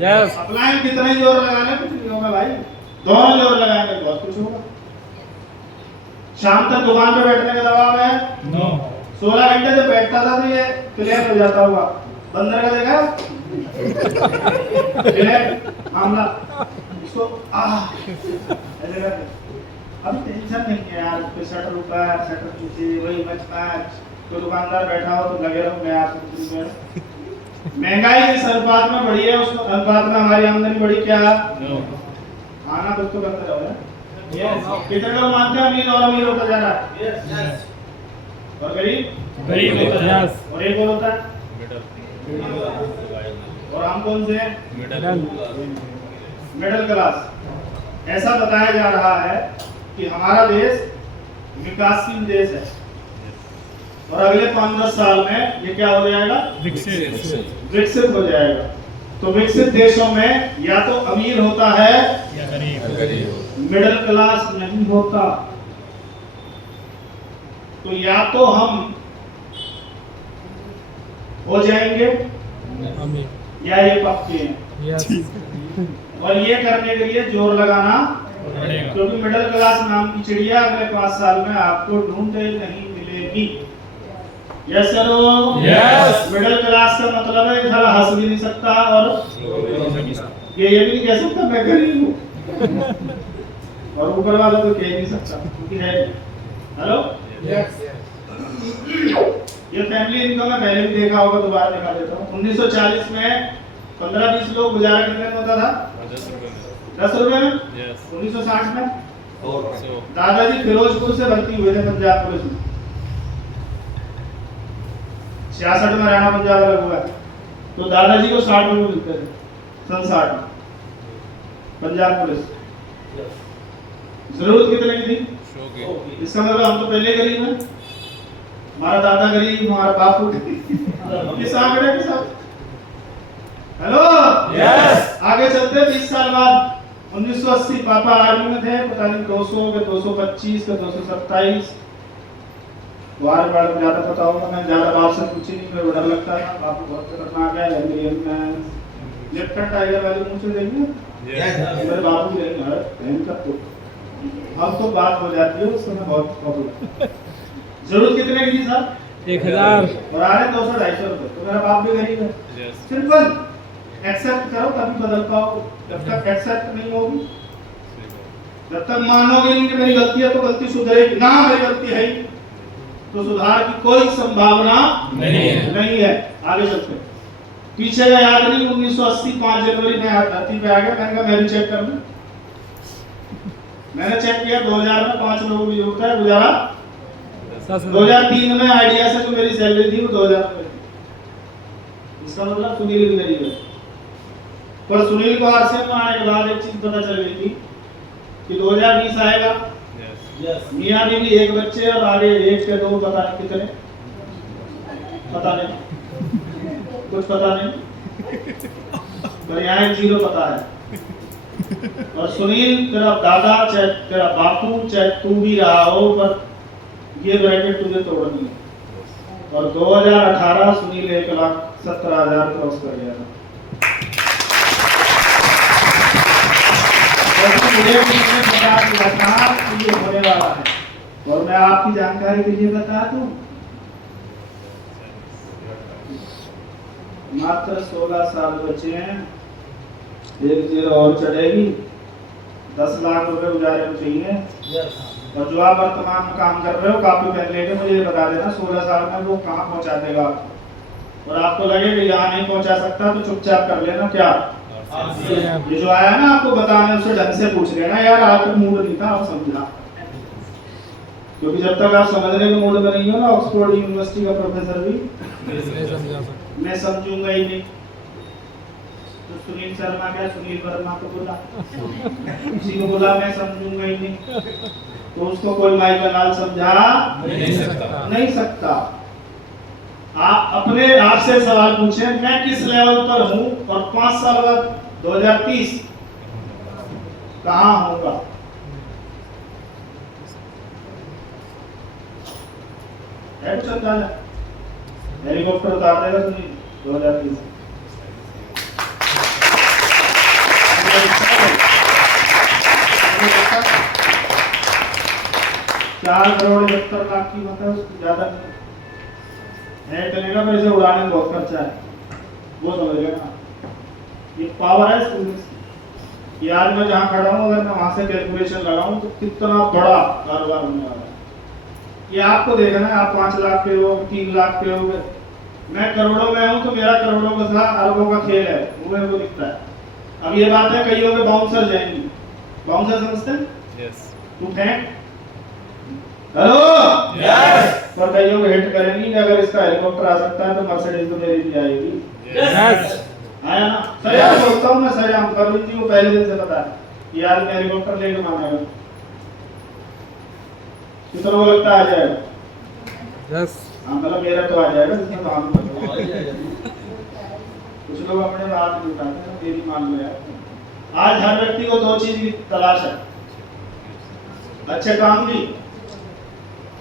यस अप्लाई कितना ही जोर लगा ले कुछ नहीं होगा भाई, दोनों जोर लगाएंगे बहुत कुछ होगा। शाम तक दुकान पे बैठने का दबाव है, नो 16 घंटे से बैठता था तो ये क्लियर हो जाता हुआ। बंदर का देखा क्लियर मामला, इसको ऐसे करके। अब टेंशन नहीं है यार, कोई शटर ऊपर शटर नीचे, वही मच मैच। कोई दुकानदार बैठा हो तो लगे रहो, मैं आप महंगाई इस अनुपात में बढ़ी है, उस अनुपात में हमारी आमदनी बढ़ी क्या? खाना कुछ तो करते रहो यार। कितने लोग मानते हैं अमीर और अमीर होता जा रहा है, और गरीब गरीब यस और एक और होता है, और हम कौन से हैं? Middle class. ऐसा बताया जा रहा है कि हमारा देश विकासशील देश है, और अगले 5-10 साल में ये क्या हो जाएगा? विकसित हो जाएगा। तो विकसित देशों में या तो अमीर होता है या गरीब, मिडिल क्लास नहीं होता। तो या तो हम हो जाएंगे अमीर या ये पक्के हैं, यस और ये करने के लिए जोर लगाना, क्योंकि मिडिल क्लास नाम की चिड़िया अगले 5 साल में आपको ढूंढे नहीं मिलेगी। Yes sir, yes middle class का मतलब है साला हंस भी नहीं सकता और ये भी नहीं कह सकता मैं गरीब हूँ, और ऊपर वाला तो कह नहीं सकता क्योंकि है। हेलो, ये फैमिली इनकम है, पहले भी देखा होगा, दोबारा दिखा देता हूँ। 1940 में 15-20 लोग गुजारा कितने में होता था? 10 रुपए में। 1960 में दादाजी फिरोजपुर से भर्ती हुए थे पंजाब पुलिस में। 66 में हरियाणा पंजाब अलग हुआ, तो दादाजी को 60 रुपए मिलते थे सन 60 में पंजाब पुलिस। जरूरत कितने की थी? इसका मतलब हम तो पहले गरीब हैं, हमारा दादा गरीब, हमारा बापू किस आंकड़े के साथ। Hello, yes. आगे चलते 20 साल बाद 1980 पापा आर्मी में थे, पता नहीं 200 के 225 के 227। बार बार ज्यादा पता होगा, मैं ज्यादा बात से पूछी नहीं, मेरे को डर लगता है। बापू बहुत खतरनाक है, लेफ्ट टाइगर वाले मुंह से देंगे मेरे बापू देंगे। अब तो बात हो जाती है, उस समय बहुत प्रॉब्लम। जरूरत कितने की साहब? 1000 और आ रहे 200-250 रुपए, तो मेरा बाप भी गरीब है। सिंपल, एक्सेप्ट करो तभी बदल पाओगे। जब तक एक्सेप्ट नहीं होगी, जब तक मानोगे नहीं कि मेरी गलती है तो गलती सुधरेगी ना, मेरी गलती है ही, तो सुधार की कोई संभावना नहीं है। आगे चलते पीछे का याद नहीं, 1980 5 जनवरी में धरती पे आ गया। मैंने कहा मैं भी चेक कर लूं। मैंने चेक किया 2000 में 5 लोगों की जरूरत है, गुजारा 2003 में आइडिया से जो मेरी सैलरी थी वो 2000 में थी। इसका मतलब सुनील की मेरी है। पर सुनील को आरसीएम में आने के बाद एक चीज पता चल गई थी कि 2020 आएगा, मियां बीवी एक बच्चे और आगे एक के 2 पता नहीं कितने, पता नहीं, कुछ पता नहीं, पर यहाँ एक 0 पता है। और सुनील तेरा दादा चाहे तेरा बापू चाहे तू भी रहा हो, पर ये ब्रैकेट तुझे तोड़नी है। और 2018 सुनील 1,70,000 क्रॉस कर गया था। मुझे पता कि ये होने वाला है, और मैं आपकी जानकारी के लिए बता दूं, मात्र 16 साल बचे हैं, एक 0 और चढ़ेगी, 10 लाख रुपए गुजारे को चाहिए। और जो आप वर्तमान में काम कर रहे हो, कॉपी पेन लेके मुझे ये बता देना 16 साल में वो कहाँ पहुंचा देगा आपको। और आपको लगे कि यहाँ नहीं पहुंचा सकता तो चुपचाप कर लेना क्या, ये जो आया ना आपको बताने, उससे ढंग से पूछ लेना यार आपका मूड नहीं था, आप समझा। क्योंकि जब तक आप समझने के मूड में नहीं हो ना, ऑक्सफोर्ड यूनिवर्सिटी का प्रोफेसर भी मैं समझूंगा ही नहीं। तो सुनील शर्मा क्या सुनील वर्मा को बोला, किसी को बोला मैं समझूंगा ही नहीं, तो उसको कोई माइकल लाल समझा नहीं सकता। आप अपने आप से सवाल पूछें, मैं किस लेवल पर हूं और 5 साल बाद 2030 कहां होगा। है कुछ अंदाजा? हेलीकॉप्टर उतार देगा सुनील 2030। 4 करोड़ 71 लाख की मतलब ज्यादा नहीं है, चलेगा पर इसे उड़ाने में बहुत खर्चा है, वो समझ लेना। ये पावर है स्टूडेंट्स की। यार मैं जहाँ खड़ा हूँ, अगर मैं वहां से कैलकुलेशन लगाऊं तो कितना बड़ा कारोबार होने वाला है। ये आपको देखना है, आप 5 लाख के हो, 3 लाख के हो, मैं करोड़ों में हूँ, तो मेरा करोड़ों का साथ अरबों का खेल है, वो मेरे को दिखता है। अब ये बात है, कईयों के बाउंसर जाएंगी, बाउंसर समझते हैं? यस। तू फेंक, हेलो, यस। पर कईयों को हिट करेंगी, अगर इसका हेलीकॉप्टर आ सकता है तो मर्सिडीज तो मेरी भी आएगी। यस। आया ना? सर बोलता हूँ मैं, सर हम कर लीजिए, वो पहले दिन से पता है कि यार हेलीकॉप्टर लेके मांगेगा, कितना वो लगता आ जाएगा। यस। हाँ मतलब मेरा तो आ जाएगा, जिसमें काम कुछ लोग अपने बात नहीं उठाते हैं, तेरी मान लो यार। आज हर व्यक्ति को 2 चीज की तलाश है, अच्छे काम की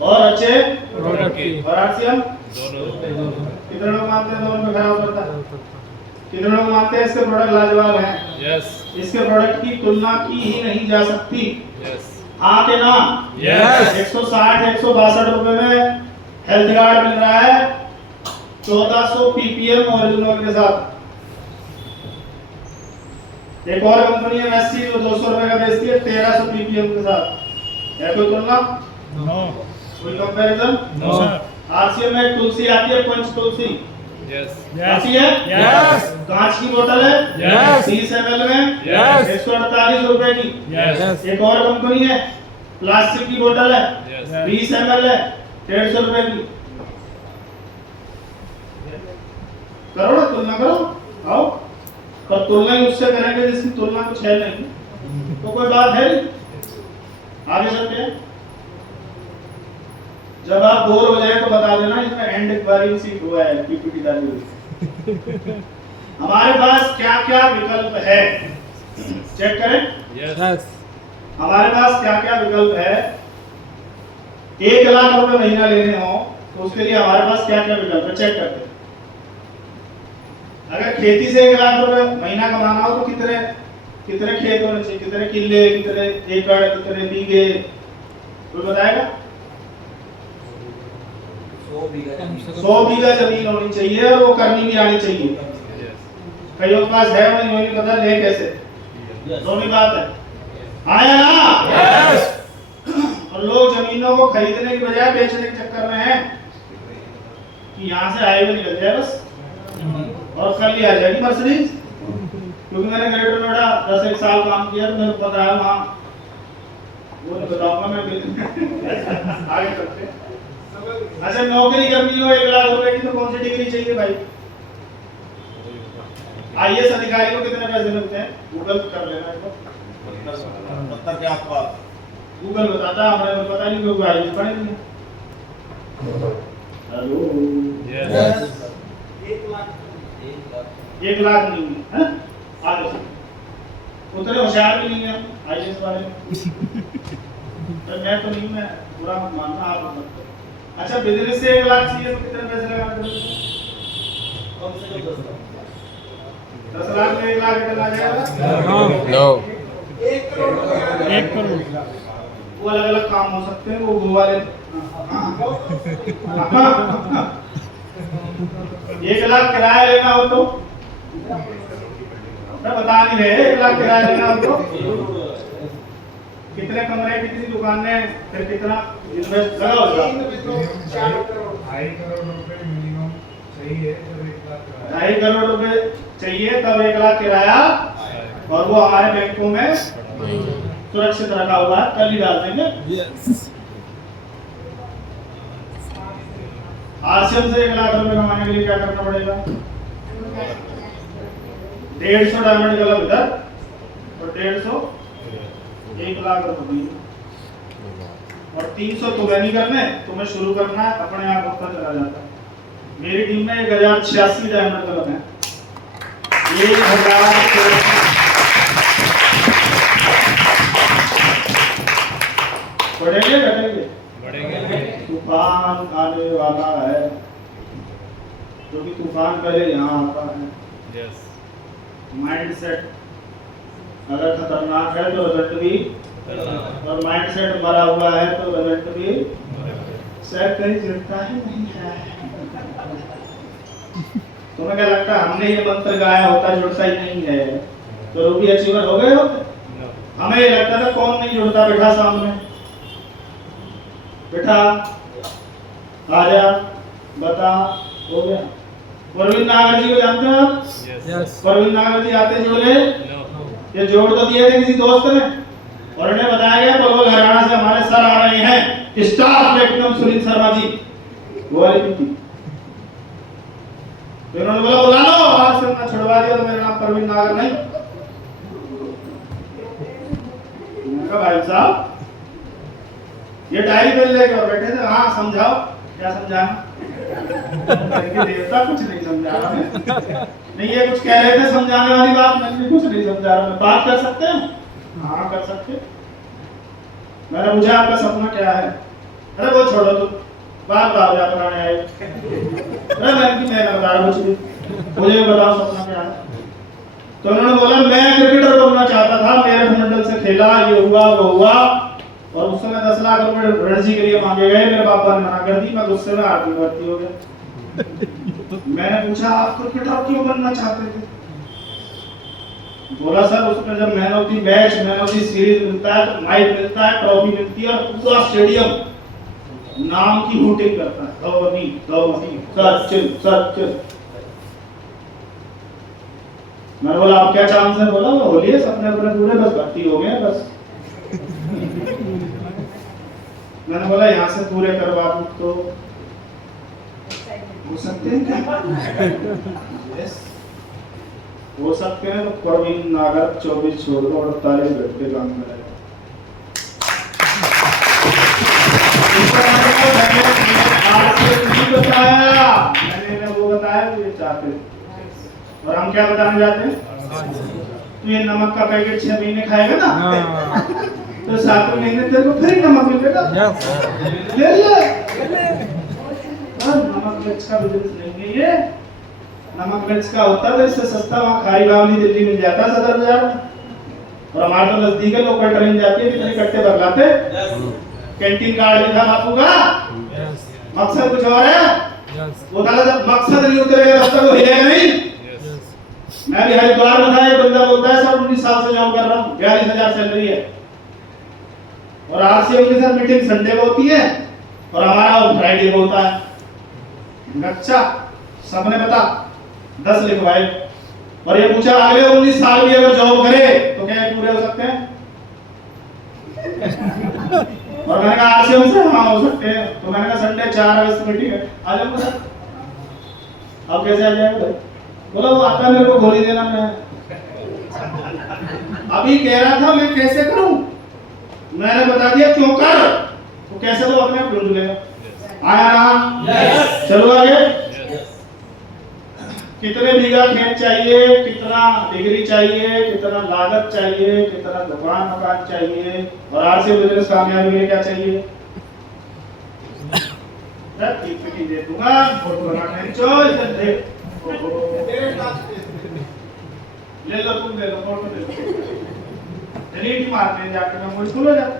और अच्छे प्रोडक्ट की। और आरसीएम कितने लोग मानते हैं दोनों में खराब होता है? कितने लोग मानते हैं इसके प्रोडक्ट लाजवाब हैं? यस। इसके प्रोडक्ट की तुलना की ही नहीं जा सकती। यस। हाँ के ना? यस। 160 162 रुपए में हेल्थ कार्ड मिल रहा है, 1400 पीपीएम ओरिजिनल के साथ। एक और कंपनी है मैसी जो 200 रुपए का बेचती है 1300 पीपीएम के साथ। है कोई तुलना? नो। कोई कंपैरिजन? नो। आरसीएम में तुलसी आती है, पंच तुलसी। यस। आती है? यस। कांच की बोतल है? यस। 30 ml में? यस। 148 रुपए की। यस। एक और कंपनी है, प्लास्टिक की बोतल है, 20 ml है, 150 रुपए की। करो ना, तुलना करो, आओ। पर तुलना ही उससे करेंगे जिसकी तुलना कुछ है नहीं, तो कोई बात है नहीं। आगे चलते हैं। जब आप बोर हो जाए तो बता देना, इसमें एंड एक्वायरिंग सीट हुआ है पीपीटी डाली। हमारे पास क्या क्या विकल्प है, चेक करें। यस। हमारे पास क्या क्या विकल्प है। 1 लाख रुपए महीना लेने हो तो उसके लिए हमारे पास क्या क्या विकल्प है, चेक करते हैं। अगर खेती से 1 लाख रुपए महीना कमाना हो तो कितने कितने खेत होने चाहिए, कितने किले, कितने एकड़, कितने बीघे, कोई बताएगा? 100 बीघा जमीन होनी चाहिए और वो करनी भी आनी चाहिए। कईयों के पास है नहीं नहीं पता ले कैसे, दोनों बात है। आया ना? और लोग जमीनों को खरीदने की बजाय बेचने के चक्कर में हैं कि यहाँ से हाईवे निकल जाए बस और कल ही आ जाएगी मर्सिडीज। क्योंकि मैंने ग्रेटर नोएडा 10 साल काम किया तो मेरे को पता है वहाँ, वो नहीं बताऊंगा मैं आगे करते। अच्छा नौकरी करनी हो 1 लाख रुपए की तो कौन सी डिग्री चाहिए भाई? आईएएस अधिकारी को कितने पैसे मिलते हैं? गूगल कर लेना इसको, 70 के आसपास गूगल बताता है, हमारे को पता नहीं क्योंकि आईएएस पढ़े नहीं। हेलो यस 1 लाख नहीं है आगे से उतने होशियार भी नहीं है आईएएस वाले। तो मैं तो नहीं, मैं पूरा मत मानना आप मत। अच्छा बिजनेस से 1 लाख चाहिए तो कितने पैसे लगाना पड़ेगा? कम से कम 10 लाख में 1 लाख कितना आ जाएगा? नो 1 करोड़। वो अलग अलग काम हो सकते हैं, वो वाले 1 लाख किराया लेना हो तो मैं बता नहीं रहे, 1 लाख किराया लेना हो तो कितने कमरे कितनी दुकानें फिर कितना इन्वेस्ट लगा होगा? 2.5 करोड़ रुपए मिनिमम चाहिए तब 1 लाख 2.5 करोड़ रुपए चाहिए तब 1 लाख किराया, और वो हमारे बैंकों में सुरक्षित रखा हुआ है, कल ही डाल देंगे। आश्रम से 1 लाख रुपए कमाने के लिए क्या करना पड़ेगा? 150 डायमंड क्लब इधर और 150 1 लाख रुपए, और 300 तुम्हें नहीं करने, तुम्हें शुरू करना है, अपने आप ऊपर चला जाता है। मेरी टीम में 1086 डायमंड क्लब है। 1000 बढ़ेंगे घटेंगे? तूफान आने वाला है, क्योंकि तूफान पहले यहाँ आता है। माइंडसेट अगर खतरनाक है तो रिजल्ट भी, और माइंडसेट मरा हुआ है तो रिजल्ट भी सर कहीं जुड़ता ही नहीं है। तुम्हें क्या लगता है हमने ये मंत्र गाया होता जुड़ता ही नहीं है तो रूबी अचीवर हो गए होते? हमें ये लगता था कौन नहीं जुड़ता, बैठा सामने बेटा आजा बता, हो गया। परवीन नागर जी को जानते हो आप? परवीन नागर जी आते जोड़े, ये जोड़ तो दिए थे किसी दोस्त ने, और इन्हें बताया गया पलवल हरियाणा से हमारे सर आ रहे हैं, स्टार प्लेटिनम सुनील शर्मा जी, वो वाली थी। तो इन्होंने बोला बुला लो, आज से मैं छुड़वा दिया तो मेरा नाम परवीन नागर नहीं। मैंने कहा भाई साहब ये डायरी पेन लेके और बैठे थे, हाँ समझाओ, क्या समझाना? देवता कुछ नहीं समझा रहा है, नहीं ये कुछ कह रहे थे समझाने वाली बात, मैं भी कुछ नहीं समझा रहा। बात कर सकते हैं? हाँ कर सकते। मैंने पूछा आपका सपना क्या है? अरे वो छोड़ो तुम, बात बताओ जा पुराने आए। अरे मैं बता रहा कुछ भी, मुझे बताओ सपना क्या है? तो उन्होंने बोला मैं क्रिकेटर बनना चाहता था, मेरठ मंडल से खेला, ये हुआ वो हुआ, और उस समय 10 लाख रुपए रणजी के लिए मांगे गए, मेरे पापा ने मना कर दी, मैं गुस्से में आर्मी भर्ती हो गया। मैंने पूछा आप क्रिकेटर क्यों बनना चाहते थे? बोला सर उसमें जब man of the match, man of the series मिलता है, तो माइक मिलता है, ट्रॉफी मिलती है, और पूरा स्टेडियम नाम की हूटिंग करता है, धोनी धोनी सचिन सचिन। मैंने बोला आप क्या चांस है? बोला होली है, सपने अपने पूरे बस भर्ती हो गए बस। मैंने बोला यहाँ से पूरे करवा दूं तो हो सकते हैं क्या? yes. हो सकते हैं तो परवीन नागर 24 छोड़ दो, 48 घंटे काम करेगा। बताया मैंने वो बताया तो ये चाहते, और हम क्या बताने जाते हैं? तो ये नमक का पैकेट 6 महीने खाएगा ना, तो 7वें महीने तेरे को फिर नमक मिलेगा, ले ले। नमक मिर्च का बिजनेस नहीं है ये, नमक मिर्च का होता है तो इससे सस्ता वहाँ खाई बावली दिल्ली मिल जाता है सदर बाजार में, और हमारे तो नजदीक है, लोकल ट्रेन जाती है, कितने कट्टे भर लाते। कैंटीन कार्ड भी था बापू का, मकसद कुछ और है, वो कहा जब मकसद नहीं उतरेगा तब तक वो हिलेगा नहीं। मैं भी हरिद्वार में था, एक बंदा बोलता है सर 19 साल से जॉब कर रहा हूँ, 42,000 सैलरी है, और आरसीएम के साथ मीटिंग संडे को होती है और हमारा फ्राइडे को होता है। अच्छा, सबने बता 10 लिखवाए, और ये पूछा अगले 19 साल भी अगर जॉब करे तो क्या ये पूरे हो सकते हैं? और मैंने कहा आरसीएम से हाँ हो सकते हैं। तो मैंने कहा संडे 4 अगस्त मीटिंग है, आ जाओ सर। अब कैसे आ जाएगा? बोला वो आता मेरे को गोली देना, मैं अभी कह रहा था मैं कैसे करूं, मैंने बता दिया क्यों कर, तो कैसे तो अपने आप ढूंढ लेगा। आया ना? चलो आगे। कितने बीघा खेत चाहिए, कितना डिग्री चाहिए, कितना लागत चाहिए, कितना दुकान मकान चाहिए, और आरसी बिजनेस कामयाबी के लिए क्या चाहिए? ठीक दे दूंगा, फोटो बना के चो इधर देख, ले लो तुम, ले लो फोटो, ले लो, डिलीट मारते हैं जाके, मैं मुश्किल हो जाता।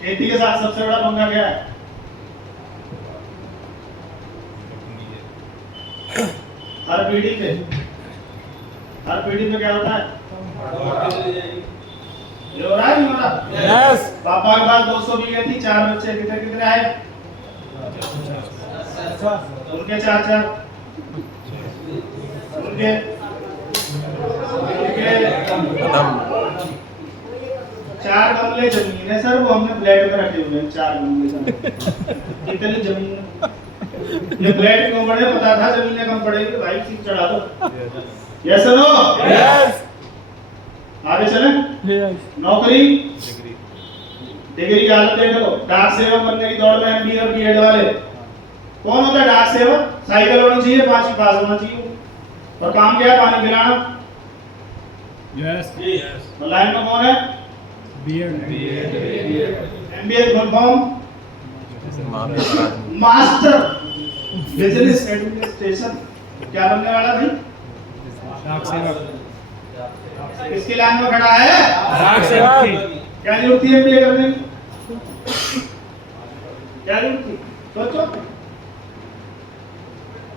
खेती के साथ सबसे बड़ा पंगा क्या है? हर पीढ़ी पे क्या होता है? ये हो रहा है नहीं हो रहा? यस। पापा के पास 200 बीघे थी, 4 बच्चे, कितने कितने आए? उनके 4 उनके खत्म। 4 गमले जमीन है सर, वो हमने फ्लैट में रखे हुए हैं 4 गमले सर। इतनी जमीन है, ये फ्लैट क्यों बड़े, पता था जमीनें कम पड़ेगी तो भाई सीट चढ़ा दो। Yes sir, no yes. आगे चलें। नौकरी, डिग्री की हालत देख लो। डाक सेवक बनने की दौड़ में एमबीए और बीएड वाले, कौन होता है डाक सेवक? साइकिल होनी चाहिए, 5वीं पास होना चाहिए, और काम क्या है? पानी पिलाना। यस तो लाइन में कौन है? MBA full form master business administration. क्या बनने वाला भाई? डाक सेवक। किसकी लाइन में खड़ा है? डाक सेवक। क्या जरूरत थी एमबीए करने की? क्या जरूरत थी? सोचो।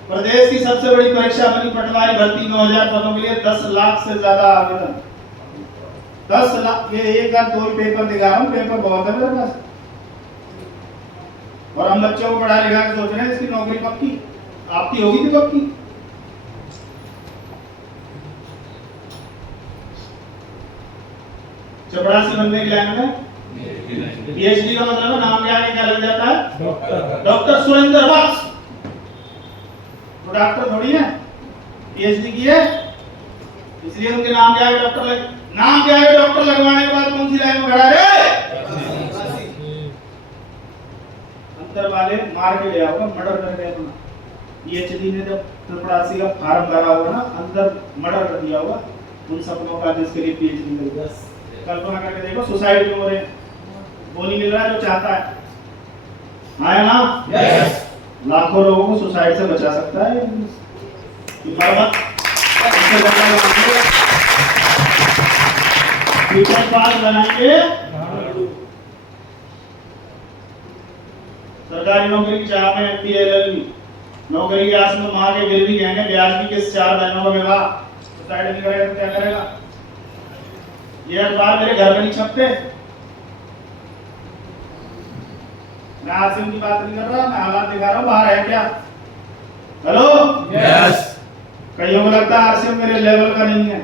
प्रदेश की सबसे बड़ी परीक्षा बनी पटवारी भर्ती, 9000 पदों के लिए 10 लाख से ज्यादा आवेदन। 10 लाख, ये एक बार 2 पेपर दिखा रहा हूँ, पेपर बहुत है मेरे पास। और हम बच्चों को पढ़ा लिखा के सोच रहे हैं इसकी नौकरी पक्की। आपकी होगी थी पक्की? चपरासी बनने की लाइन में पीएचडी का मतलब है नाम के आगे क्या लग जाता है? डॉक्टर सुरेंद्र बख्श। वो डॉक्टर थोड़ी है, पीएचडी की है, इसलिए उनके नाम के आगे डॉक्टर लग, नाम के आगे डॉक्टर लगवाने के बाद कौन सी लाइन में खड़ा रे? अंदर वाले मार के ले आओगे, मर्डर कर दिया अपना। पीएचडी ने जब चपरासी का फार्म भरा होगा ना, अंदर मर्डर कर दिया होगा उन सपनों का जिसके लिए पीएचडी मिल गया। कल्पना करके देखो, सुसाइड क्यों हो रहे हैं? वो नहीं मिल रहा है जो चाहता है। आया ना? यस। लाखों लोगों को सुसाइड से बचा सकता है फ्यूचर पास बनाएंगे। सरकारी नौकरी की चाह में एमपी एलएलबी, नौकरी की आस में मां के गिरवी गहने ब्याज की किस 4 बहनों का विवाह। सुसाइड नहीं करेगा तो क्या करेगा? ये अखबार मेरे घर में नहीं छपते। मैं आरसीएम की बात नहीं कर रहा, मैं हालात दिखा रहा हूँ, बाहर है क्या? Hello yes. कईयों को लगता है आरसीएम मेरे लेवल का नहीं है।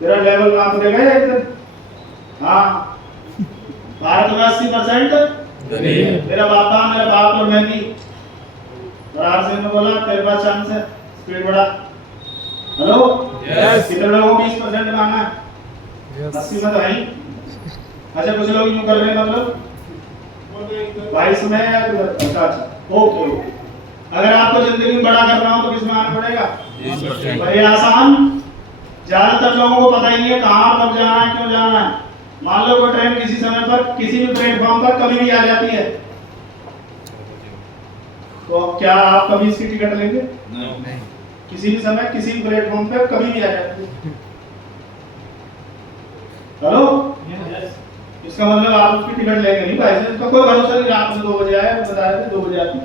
तेरा लेवल नाप देगा एक दिन। हाँ, भारत में 80% मेरा बापा, मेरा बाप और मैं भी। और आरसीएम ने बोला तेरे पास चांस है, स्पीड बढ़ा। Hello yes. कितने लोगों को 20% मांगा है? 80 में तो है ही। अच्छा, कुछ लोग यूं कर रहे हैं, मतलब 22 में या अच्छा ओके। अगर आपको जिंदगी में बड़ा करना हो तो किस में आना पड़ेगा? बड़े आसान। ज्यादातर लोगों को पता ही नहीं है कहाँ कब जाना है, क्यों जाना है। मान लो कोई ट्रेन किसी समय पर किसी भी प्लेटफॉर्म पर कभी भी आ जाती है, तो क्या आप कभी इसकी टिकट लेंगे? नहीं। किसी भी समय किसी भी प्लेटफॉर्म पर कभी भी आ जाती है। हेलो इसका मतलब आप उसकी टिकट लेंगे नहीं भाई, इसका कोई भरोसा नहीं, रात में 2 बजे आए, बता रहे थे 2 बजे आते,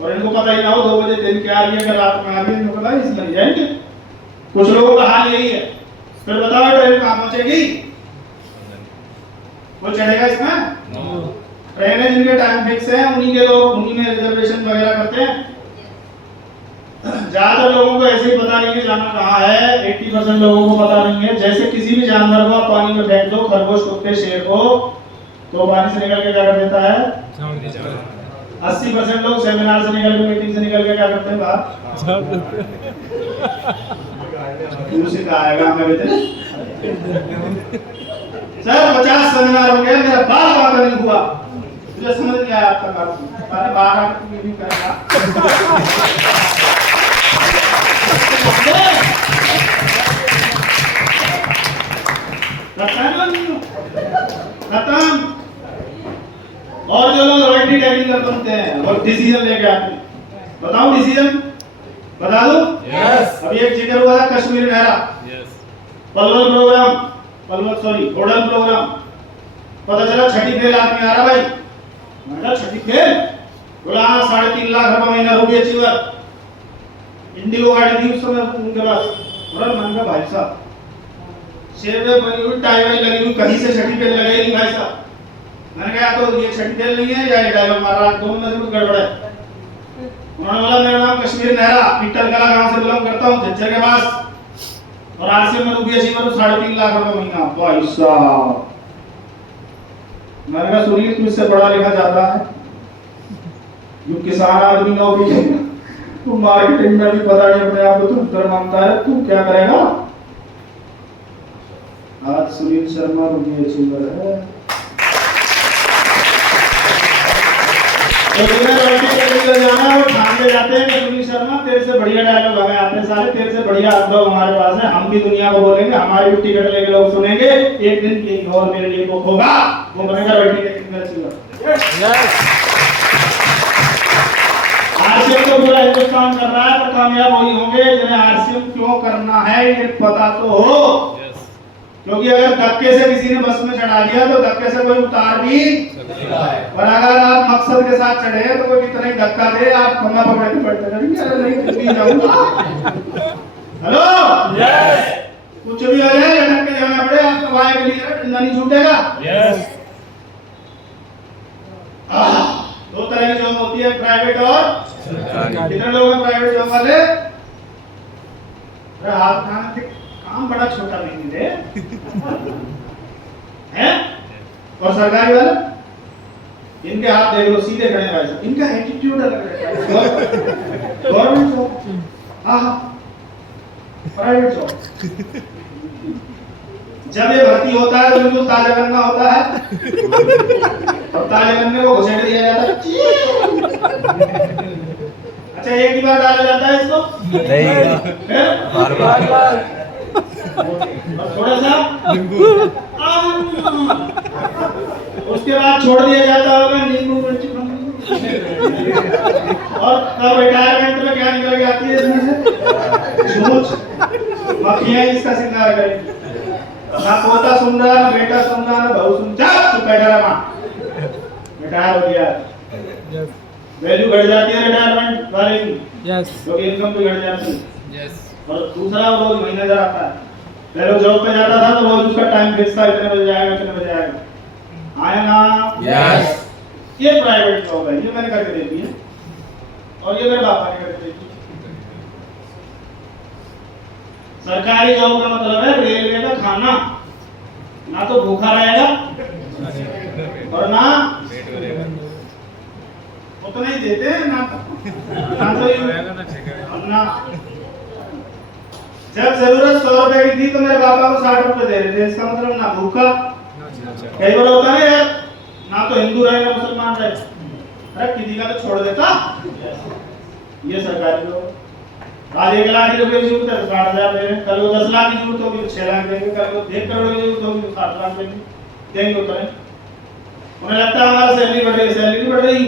और इनको पता ही ना हो 2 बजे ट्रेन क्या आ रही है, अगर रात में आ रही है इनको पता है, इसलिए नहीं जाएंगे। कुछ लोगों का हाल यही है। फिर बताओ ट्रेन कहाँ पहुंचेगी, कोई चढ़ेगा इसमें? ट्रेनें जिनके टाइम फिक्स है उन्हीं के लोग उन्हीं में रिजर्वेशन वगैरह करते हैं। ज्यादातर लोगों को ऐसे ही पता नहीं है जाना कहाँ है, 80% लोगों को पता नहीं है। जैसे किसी भी जानवर को पानी में फेंक दो, खरगोश, कुत्ते, शेर को, तो पानी से निकल के क्या कर देता है? 80% लोग सेमिनार से निकल के, मीटिंग से निकल के क्या करते हैं? बाहर दूसरी का आएगा हमें बेटे सर 50 सेमिनार हो गया, मेरा बाल बात नहीं हुआ, मुझे समझ नहीं आया आपका काम, अरे बाहर आके मीटिंग करेगा। खत्म। और जो लोग रॉयल्टी टैगिंग कर बनते हैं और डिसीजन लेके आते हैं, बताऊं डिसीजन बता दूं? यस। अभी एक जिक्र हुआ था कश्मीर नहरा, पलवल प्रोग्राम, घोड़ल प्रोग्राम, पता चला छठी फेल आदमी आ रहा भाई, मैंने छठी फेल बोला 3.5 लाख रुपए महीना रुपये अचीवर, इंडिगो गाड़ी थी उस समय उनके पास, और मन का भाई साहब शेर में बनी हुई टाई वाई लगी हुई, कहीं से छठी फेल लगाई नहीं भाई साहब। मैंने कहा तो ये छठी फेल नहीं है या ये डायलॉग मारा, दोनों में से कुछ गड़बड़ है। उन्होंने बोला मेरा नाम कश्मीर नहरा, पीटर कला गांव से बिलोंग करता हूं, झज्जर के पास, और आरसीएम में रुपये अचीवर 3.5 लाख रुपए महीना भाई साहब। मैंने कहा सुनील तू इससे पढ़ा लिखा जाता है, जो किसान आदमी नौकरी तू मार्केटिंग में भी पता नहीं अपने आप को तू कर मानता है, तू क्या करेगा? आज सुनील शर्मा रुपये अचीवर है। तो तुम्हें रॉयल्टी टैगिंग जाना और ठान ले जाते हैं कि सुनील शर्मा तेरे से बढ़िया डायलॉग हमें आते हैं सारे, तेरे से बढ़िया अनुभव हमारे पास है, हम भी दुनिया को बोलेंगे, हमारी भी टिकट लेके लोग सुनेंगे, एक दिन एक और मेरे लिए वो होगा, वो बनेगा royalty tagging achiever. Yes. RCM तो पूरा हिंदुस्तान कर रहा है, पर कामयाब वही होंगे जिन्हें आरसीएम क्यों करना है ये पता तो हो। क्योंकि अगर धक्के से किसी ने बस में चढ़ा दिया तो धक्के से कोई उतार भी सकता है, और अगर आप मकसद के साथ चढ़े तो कोई कितना ही धक्का दे आप खम्मा पकड़ के बैठते रहेंगे, अरे नहीं भी जाऊंगा। Hello yes. कुछ भी हो जाए लटक के जाना पड़े, आपका भाई के लिए डंडा नहीं छूटेगा। यस। 2 तरह की जॉब होती है, प्राइवेट और सरकारी। कितने लोग हैं प्राइवेट जॉब वाले? अरे हाथ खाना काम बड़ा छोटा नहीं दे हैं, और सरकारी वाले इनके हाथ देख लो सीधे खड़े हैं, इनका एटीट्यूड अलग रहता है। गवर्नमेंट जॉब, हाँ प्राइवेट जॉब, जब ये भर्ती होता है तो बिल्कुल ताजा गन्ना होता है, और ताजा गन्ने को घुसेड़ दिया जाता है। अच्छा एक ही बार डाला जाता है इसको? नहीं, बार-बार। और थोड़ा सा उसके बाद छोड़ दिया जाता होगा नींबू मिर्ची, और तब रिटायरमेंट में क्या निकल के आती है इसमें से? झूठ। मक्खियां इसका श्रृंगार करेंगी, ना पोता सुन रहा, ना बेटा सुन रहा, ना बहू सुन, जा तू बैठा रहा, रिटायर हो गया। वैल्यू घट जाती है रिटायरमेंट वाले की, क्योंकि इनकम भी घट जाती है। और दूसरा रोज मैनेजर आता है, पहले जॉब पे जाता था तो रोज उसका टाइम फिक्स था, इतने बजे आएगा, इतने बजे आएगा, आया ना? यस। ये प्राइवेट जॉब है, ये मैंने करके दे दी है, और ये मेरे पापा ने करके दे दी। सरकारी जॉब का मतलब है रेलवे का खाना, ना तो भूखा रहेगा और ना उतना ही देते हैं, ना जब जरूरत 100 रुपए की थी तो मेरे पापा को 60 रुपए दे रहे थे, इसका मतलब ना भूखा। कई बार होता है यार, ना तो हिंदू रहे ना मुसलमान रहे, अरे किसी का तो छोड़ देता। ये सरकारी लोग आज 1 लाख रुपए की जरूरत है तो 60,000 दे रहे हैं, कल को 10 लाख की जरूरत होगी तो 6 लाख देंगे, कल को 1 करोड़ की जरूरत होगी तो 60 लाख देंगे उतने। उन्हें लगता है हमारा सैलरी बढ़ रही, सैलरी बढ़ रही,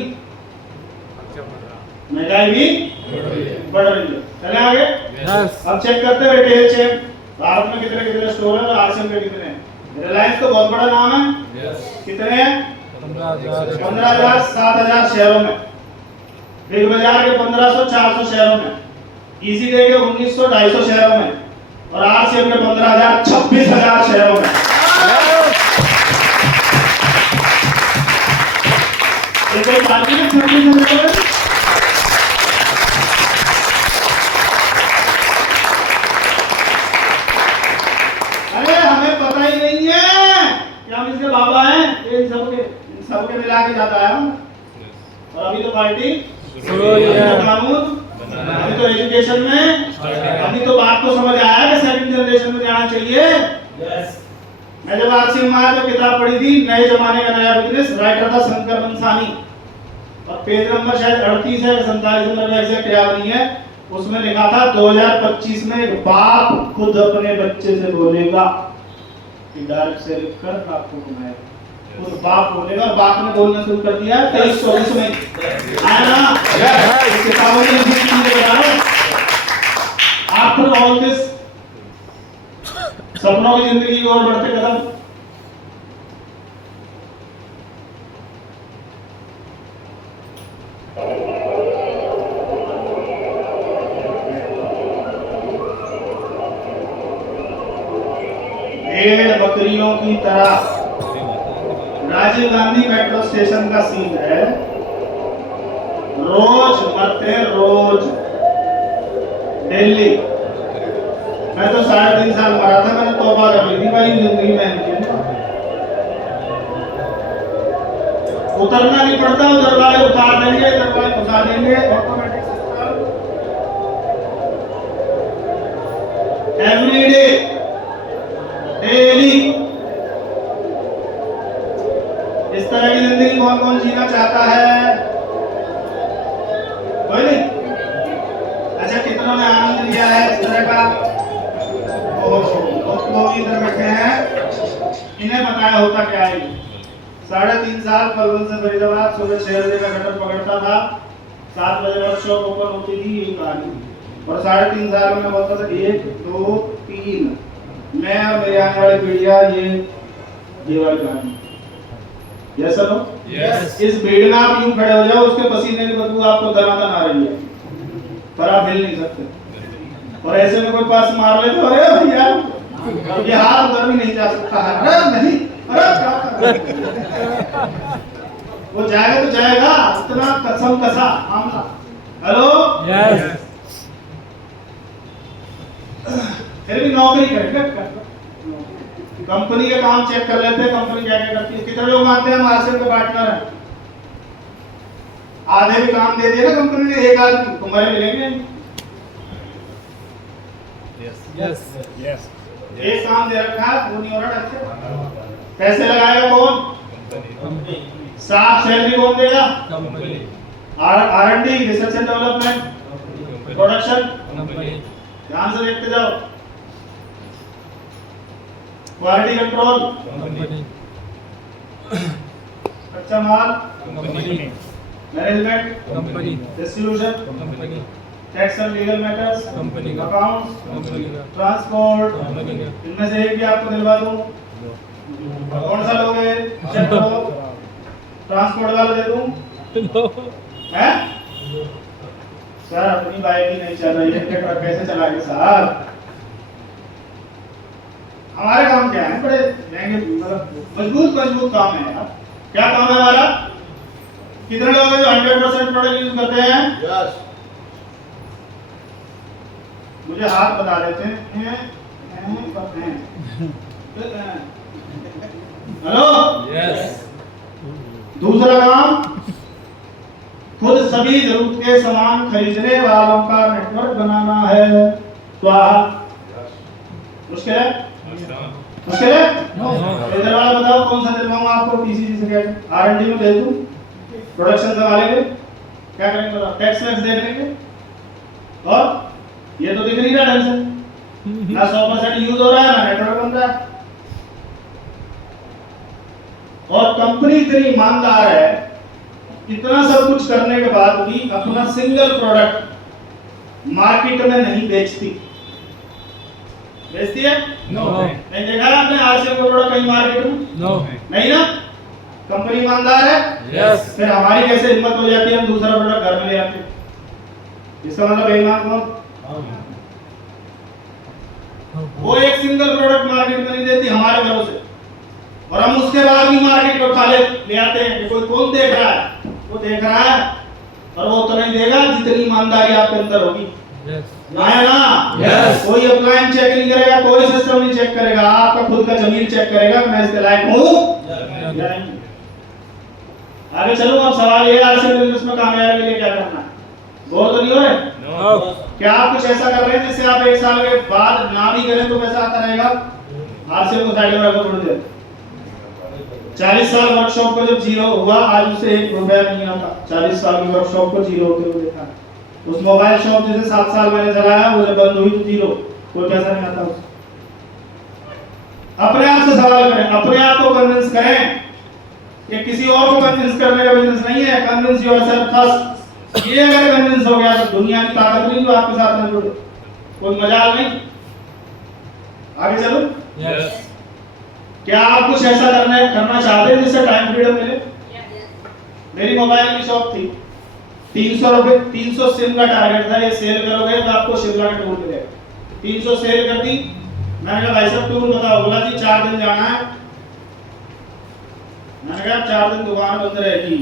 महंगाई भी बढ़ रही है। चले आगे। अब चेक करते हैं रिटेल चेक, भारत में कितने कितने स्टोर है और आरसीएम के कितने हैं। रिलायंस तो बहुत बड़ा नाम है। कितने हैं? 15,000 15,000 7,000 शहरों में। बिग बाजार के 1500 400 शहरों में। इजी डे के 1900 250 शहरों में। और आरसीएम के 15,000 26,000 शहरों में। ये कोई बात नहीं है 26,000। अरे हमें पता ही नहीं है कि हम इसके बाबा हैं। इन सबके मिला के जाता है हम। और अभी तो पार्टी शुरू हुई है। कानून, अभी तो एजुकेशन में, अभी तो बात को समझ आया कि सेकंड जनरेशन में जाना चाहिए। मैं जब आरसी में आया तो किताब पढ़ी थी, नए जमाने का नया बिजनेस, राइटर था शंकर बंसानी, और पेज नंबर शायद 38 है 47 नंबर में एग्जैक्ट याद नहीं है। उसमें लिखा था 2025 में एक बाप खुद अपने बच्चे से बोलेगा कि डायरेक्ट से लिखकर आपको घुमाएगा। खुद बाप बोलेगा, और बाप ने बोलना शुरू कर दिया 23-24 में आया ना। किताबों में लिखी चीजें बता रहा हूं। आफ्टर ऑल दिस, सपनों की जिंदगी की ओर बढ़ते कदम। भेड़ बकरियों की तरह राजीव गांधी मेट्रो स्टेशन का सीन है। रोज मरते रोज, दिल्ली। मैं तो 3.5 साल मरा था, मैंने तौबा कर ली थी भाई जिंदगी में। उतरना नहीं पड़ता, उधर वाले उतार देंगे, इधर वाले उतार देंगे, automatic system. Every day, daily. इस तरह की जिंदगी कौन कौन जीना चाहता है? कोई नहीं। अच्छा, कितनों ने आनंद लिया है इस तरह का? बहुत लोग इधर बैठे हैं, इन्हें बताया होता क्या है। 3.5 साल पलवल से फरीदाबाद, सुबह 6 बजे का गटर पकड़ता था, 7 बजे वर्कशॉप ओपन होती थी, ये कहानी। और 3.5 साल में बोलता था 1 2 3, मैं और मेरे आने वाली पीढ़ियां ये वाली कहानी। Yes sir? यस। इस भीड़ में आप यूं खड़े हो जाओ, उसके पसीने की बदबू आपको दनादन आ रही है, पर आप हिल नहीं सकते। और ऐसे में कोई पास मार ले तो अरे भैया ये हाथ उधर भी नहीं जा सकता है। अरे नहीं, अरे क्या वो जाएगा तो जाएगा, इतना कसम कसा मामला। Hello, yes. फिर भी नौकरी करेंगे, कंपनी का काम चेक कर लेते हैं, कंपनी क्या क्या करती है। कितने लोग मानते हैं मार्केट के पार्टनर है? आधे भी काम दे दिया ना कंपनी ने, एक आदमी तुम्हारे मिलेंगे। यस। यस। एक काम दे रखा है, वो नहीं हो रहा अच्छा। पैसे लगाएगा कौन? साफ सैलरी कौन देगा? R&D, research and development, production. ध्यान से देखते जाओ। क्वालिटी कंट्रोल, कच्चा माल, management, distribution, tax and legal matters, accounts, transport. इनमें से एक भी आपको दिलवा दूं? कौन सा लोगे? चेक करो। ट्रांसपोर्ट वाला दे दूं? हैं? सर अपनी बाइक ही नहीं चल रही है, ट्रक कैसे चलाएंगे साहब? हमारे काम क्या है? बड़े महंगे, मतलब मजबूत काम है यार। क्या काम है हमारा? कितने लोग हैं जो 100% प्रोडक्ट यूज करते हैं? यस। मुझे हाथ बता देते हैं। Hello, yes. दूसरा काम, खुद सभी जरूरत के सामान खरीदने वालों का नेटवर्क बनाना है। स्वाहा। मुश्किल है? मुश्किल है? इधर वाला बताओ कौन सा दिलवाऊं आपको? पीसीसी से क्या R&D में भेज दूं? प्रोडक्शन संभालेंगे? क्या करेंगे बताओ? टैक्स वैक्स देख लेंगे? और ये तो दिख नहीं रहा ढंग से, ना 100% यूज हो रहा है, ना नेटवर्क बन रहा है। और कंपनी इतनी ईमानदार है, इतना सब कुछ करने के बाद भी अपना सिंगल प्रोडक्ट मार्केट में नहीं बेचती। बेचती है? No. नहीं देखा आपने आरसीएम का प्रोडक्ट कहीं मार्केट में? No. नहीं ना? कंपनी ईमानदार है? Yes. फिर हमारी कैसे हिम्मत हो जाती है हम दूसरा प्रोडक्ट घर में ले आते हैं? इसका मतलब बेईमान कौन? वो एक सिंगल प्रोडक्ट मार्केट में नहीं देती हमारे भरोसे, और हम उसके बाद भी मार्केट को खा ले आते हैं कि कोई कौन देख रहा है? वो देख रहा है, और वो तो नहीं देगा जितनी ईमानदारी आपके अंदर होगी। Yes. है ना? Yes. कोई अप्लायंस चेक नहीं करेगा, कोई सिस्टम नहीं चेक करेगा, आपका खुद का जमीन चेक करेगा मैं इसके लायक हूँ या नहीं। आगे चलो, अब सवाल ये आरसीएम बिजनेस में कामयाबी के लिए क्या करना है? बोल तो नहीं हो रहे? No. क्या आप कुछ ऐसा कर रहे हैं जिससे आप एक साल के बाद ना भी करें तो पैसा आता रहेगा? आरसीएम को साइड में रखो थोड़ी देर। 40 साल वर्कशॉप को जब जीरो हुआ, आज उसे 1 रुपया नहीं आता। 40 साल की वर्कशॉप को जीरो होते हुए देखा। उस मोबाइल शॉप जिसे 7 साल मैंने चलाया, वो जब बंद हुई तो जीरो, कोई पैसा नहीं आता उसे। अपने आप से सवाल करें, अपने आप को कन्विंस करें। ये किसी और को कन्विंस करने का बिजनेस नहीं है। Convince yourself first. ये अगर कन्विंस हो गया तो दुनिया की ताकत नहीं जो आपके साथ में जुड़े, कोई मजाल नहीं। आगे चलो। Yes. क्या आप कुछ ऐसा करना चाहते हैं जिससे टाइम फ्रीडम मिले? मेरी मोबाइल की शॉप थी, 300 रुपए 300 सिम का टारगेट था। ये सेल करोगे तो आपको शिमला का टूर मिलेगा। 300 सेल कर दी। मैंने कहा भाई साहब टूर बताओ। बोला जी 4 दिन जाना है। मैंने कहा 4 दिन दुकान बंद रहेगी।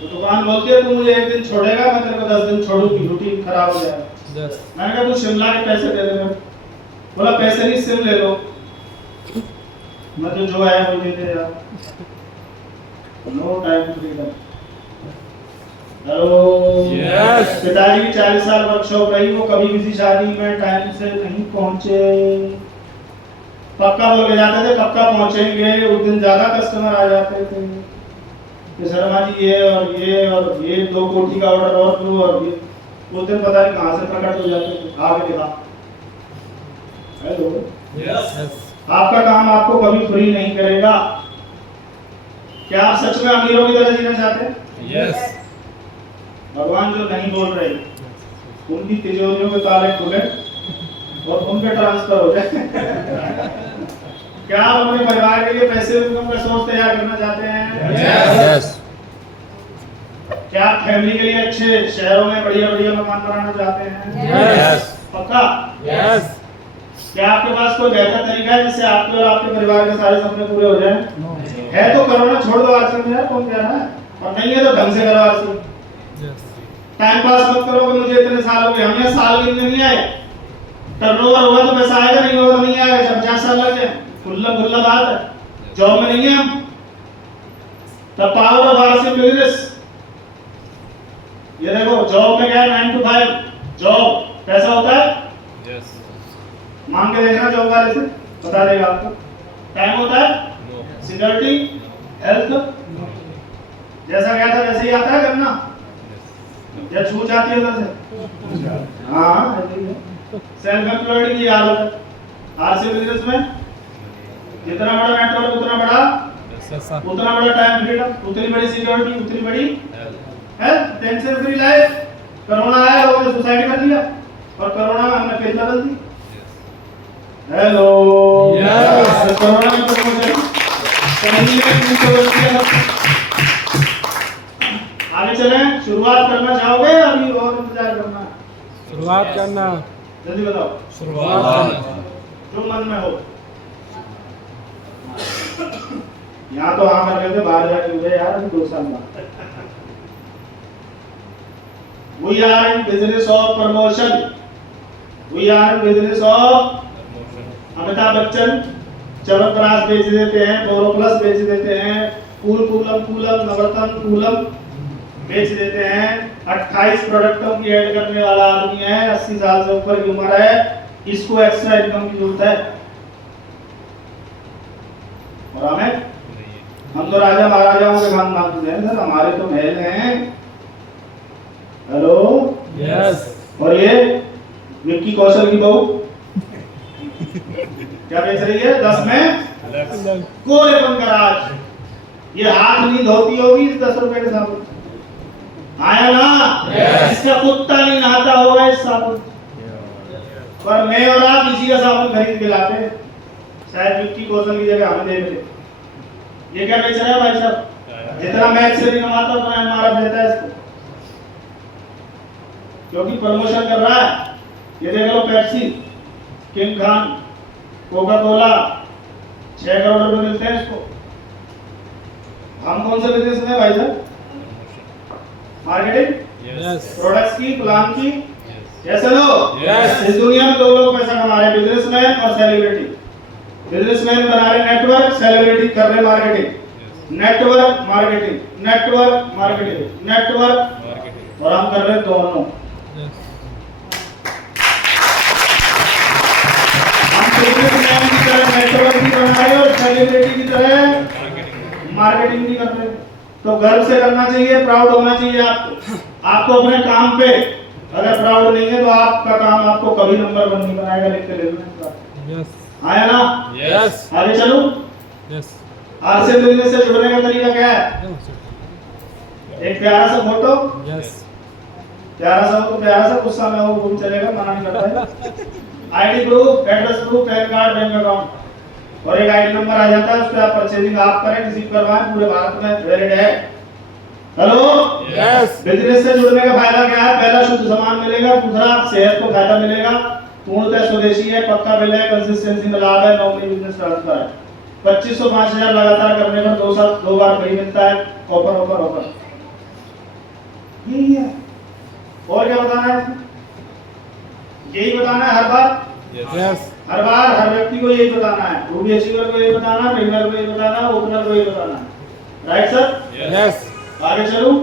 तो दुकान बोलती है तू मुझे 1 दिन छोड़ेगा, मैं तेरे को 10 दिन छोड़ूंगी, रूटीन खराब हो जाएगा। Yes. मैंने कहा तू शिमला के पैसे दे दे। बोला पैसे नहीं, सिम ले लो। मैं तो जो है वो दे दे यार। No time freedom. Hello. Yes. पिताजी की 40 साल वर्कशॉप रही, वो कभी किसी शादी में टाइम से नहीं पहुंचे। पक्का बोल के जाते थे पक्का पहुंचेंगे, उस दिन ज्यादा कस्टमर आ जाते थे कि शर्मा जी ये 2 कोटी का ऑर्डर और दो, और ये उस दिन पता नहीं कहां से प्रकट हो जाते थे। आगे देखा। हेलो। Yes. आपका काम आपको कभी फ्री नहीं करेगा। क्या आप सच में अमीरों की तरह जीना चाहते हैं? Yes. भगवान जो नहीं बोल रहे उनकी तिजोरियों के ताले खुले और उनके ट्रांसफर हो जाए। क्या आप अपने परिवार के लिए पैसे इनकम का सोर्स तैयार करना चाहते हैं? Yes. क्या आप फैमिली के लिए अच्छे शहरों में बढ़िया बढ़िया मकान बनाना चाहते हैं? Yes. पक्का? Yes. क्या आपके पास कोई बेहतर तरीका है जिससे आपके और आपके परिवार के सारे सपने पूरे हो जाएं? है तो करो ना, छोड़ दो आरसीएम यार, कौन कह रहा है? और नहीं है तो ढंग से करो आरसीएम। Yes. टाइम पास मत करो कि मुझे इतने साल हो गए। हमने साल गिनने नहीं आए। टर्नओवर होगा तो पैसा आएगा, नहीं होगा तो नहीं आएगा। जब 50 साल लग जाए खुल्ला बात है। जॉब में नहीं है हम। The power of RCM business. ये देखो जॉब में क्या है, 9 to 5 जॉब कैसा होता है? Yes. मांग के देखना जॉब वाले से, बता देगा आपको। टाइम होता है, No. सिक्योरिटी, हेल्थ, जैसा गया था वैसे ही आता है करना या छूट जाती है उधर से? हाँ, सेल्फ एम्प्लॉयड की हालत है। आरसीएम बिजनेस में जितना बड़ा नेटवर्क उतना बड़ा Yes, sir. उतना बड़ा टाइम फ्रीडम, उतनी बड़ी सिक्योरिटी, उतनी बड़ी health, tension free life. Corona आया, लोगों ने सुसाइड कर लिया, और कोरोना में हमने फेस बदल दी। हेलो। Yes. कोरोना में प्रमोशन आगे चलें। शुरुआत करना चाहोगे अभी और इंतजार करना? शुरुआत करना। जल्दी बताओ। शुरुआत करना। जो मन में हो। यहाँ तो हाँ कर लेते, बाहर जाके मुझे यार अभी 2 साल बाद। We are in business of promotion. We are in business of Amitabh Bachchan chyawanprash बेच देते हैं, बोरोप्लस बेच देते हैं, कूलम नवरत्न कूलम बेच देते हैं। 28 प्रोडक्टों की ऐड करने वाला आदमी है, 80 साल से ऊपर की उम्र है, इसको एक्स्ट्रा इनकम की जरूरत है। और हमें, हम तो राजा महाराजाओं के खानदान से हैं सर, हमारे तो महल हैं। हेलो। Yes. और ये विक्की कौशल की बहू क्या बेच रही है? 10 में कोलेपन का राज। ये हाथ नहीं धोती होगी इस 10 रुपए के साबुन। आया ना? Yes. इसका कुत्ता नहीं नहाता होगा इस साबुन। पर मैं और आप इसी का साबुन खरीद के लाते हैं, शायद विक्की कौशल की जगह हमें दे मिले। ये क्या बेच रहा है भाई साहब? जितना मैच से भी कमाता उतना हमारा देता है इसको, क्योंकि प्रमोशन कर रहा है। ये देख लो, Pepsi, King Khan, Coca Cola, 6 crore रुपए मिलते हैं इसको। हम कौन से बिजनेस में भाई साहब? मार्केटिंग, प्रोडक्ट्स की, प्लान की, ऐसे लो। इस दुनिया में 2 लोग पैसा कमा रहे हैं, बिजनेसमैन और सेलिब्रिटी। बिजनेसमैन बना रहे नेटवर्क, सेलिब्रिटी कर रहे marketing. Network marketing, network marketing, network, और हम कर रहे हैं दोनों। बिजनेसमैन की तरह नेटवर्क भी बना रहे और सेलिब्रिटी की तरह मार्केटिंग भी कर रहे हैं। तो गर्व से करना चाहिए, प्राउड होना चाहिए आपको अपने काम पे। अगर प्राउड नहीं है तो आपका काम आपको कभी नंबर 1 नहीं बनाएगा, लिख के ले लो। आया ना? यस। आगे चलूं? यस। आरसीएम बिजनेस से जुड़ने का तरीका क्या है? एक प्यारा सा फोटो, यस। प्यारा सा हो तो प्यारा सा, गुस्सा में हो वो भी चलेगा, मना नहीं करता है। ID proof, address proof, pan card, bank account और एक आईडी नंबर आ जाता है। उस पे आप परचेजिंग आप करें, रिसीव करवाएं, पूरे भारत में वैलिड है। Hello, yes. बिजनेस से जुड़ने का फायदा क्या है? पहला, शुद्ध सामान मिलेगा। दूसरा, सेहत को फायदा मिलेगा। पूर्णतः स्वदेशी है, पक्का बिल है, कंसिस्टेंसी में लाभ है, नौकरी बिजनेस ट्रांसफर है। 2500 5000 लगातार करने पर 2 साल 2 बार फ्री मिलता है। ऑफर ऑफर ऑफर, यही है। और क्या बताना है? यही बताना है हर बार। यस। हर बार हर व्यक्ति को यही बताना है। रूबी अचीवर को यही बताना, ट्रेनर को यही बताना, ओपनर को यही बताना। Right sir? यस। आगे चलूं?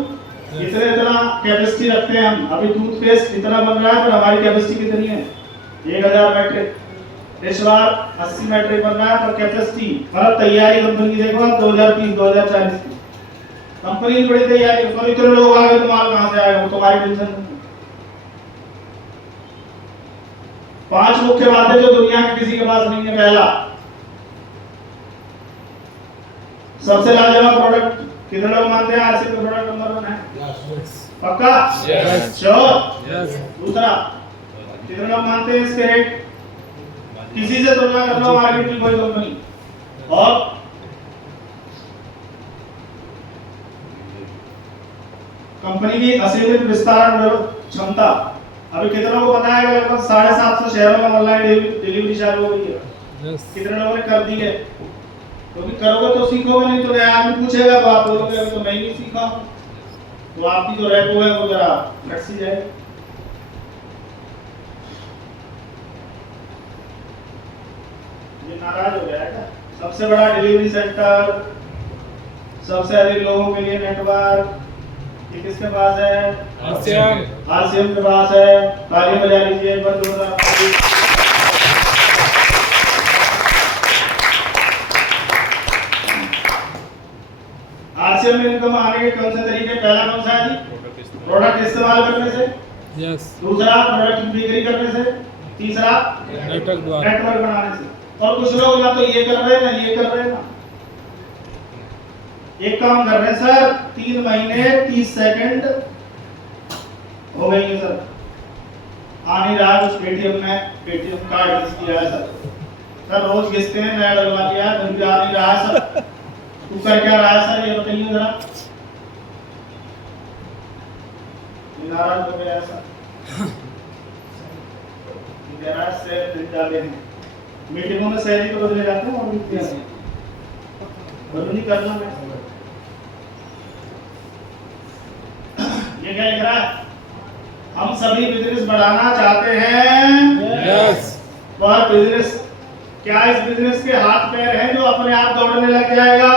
इतना कैपेसिटी रखते हैं हम। अभी टूथपेस्ट इतना बन रहा है, पर हमारी कैपेसिटी कितनी है? 1000 मैट्रिक। इस बार 80 मैट्रिक बन रहा है, पर कैपेसिटी मतलब तैयारी कंपनी की देखो आप 2030 2040 की कंपनी की बड़ी तैयारी। तो इतने लोग आ गए तो माल कहां से आएगा? वो तुम्हारी टेंशन नहीं। 5 मुख्य बातें जो दुनिया में किसी के पास नहीं है। पहला, सबसे लाजवाब प्रोडक्ट। कितने लोग मानते हैं आरसीएम का प्रोडक्ट नंबर 1 है? पक्का? यस। श्योर? यस। दूसरा, कितने लोग मानते हैं इसके रेट किसी से तुलना कर लो मार्केट की कोई कंपनी? और कंपनी की असीमित विस्तार क्षमता। अभी कितनों को पता है कि लगभग 750 शहरों में ऑनलाइन डिलीवरी चालू हो गई है? यस। कितने लोगों ने कर दी है? क्योंकि करोगे तो सीखोगे, नहीं तो नया आदमी पूछेगा तो आप बोलोगे अभी तो मैं ही नहीं सीखा। तो आपकी जो रैपो है वो जरा घट सी जाए। ये नाराज हो गया है क्या? सबसे बड़ा डिलीवरी सेंटर, सबसे अधिक लोगों के लिए नेटवर्क, ये किसके पास है? आरसीएम के पास है। ताली बजा लीजिए एक बार जोरदार। आरसीएम में इनकम आने के कौन से तरीके? पहला कौन सा है जी? प्रोडक्ट इस्तेमाल करने से। यस। दूसरा, प्रोडक्ट की बिक्री करने से। तीसरा, नेटवर्क बनाने से। और कुछ लोग या तो ये कर रहे हैं ना ये कर रहे हैं ना। एक काम कर रहे हैं सर, 3 महीने 30 सेकंड हो गई है सर, आ नहीं रहा कुछ पेटीएम में, पेटीएम कार्ड घिस दिया है सर रोज घिसते हैं, नया डलवा दिया है, फिर भी आ नहीं रहा है सर। तू कर क्या रहा है सर, ये बताइए जरा। नाराज हो गया सर, मीटिंगों में सैलरी तो बदले जाते हैं और नहीं करना है। ये क्या लिख रहा है? हम सभी बिजनेस बढ़ाना चाहते हैं। यस। और बिजनेस क्या इस बिजनेस के हाथ पैर हैं जो अपने आप दौड़ने लग जाएगा?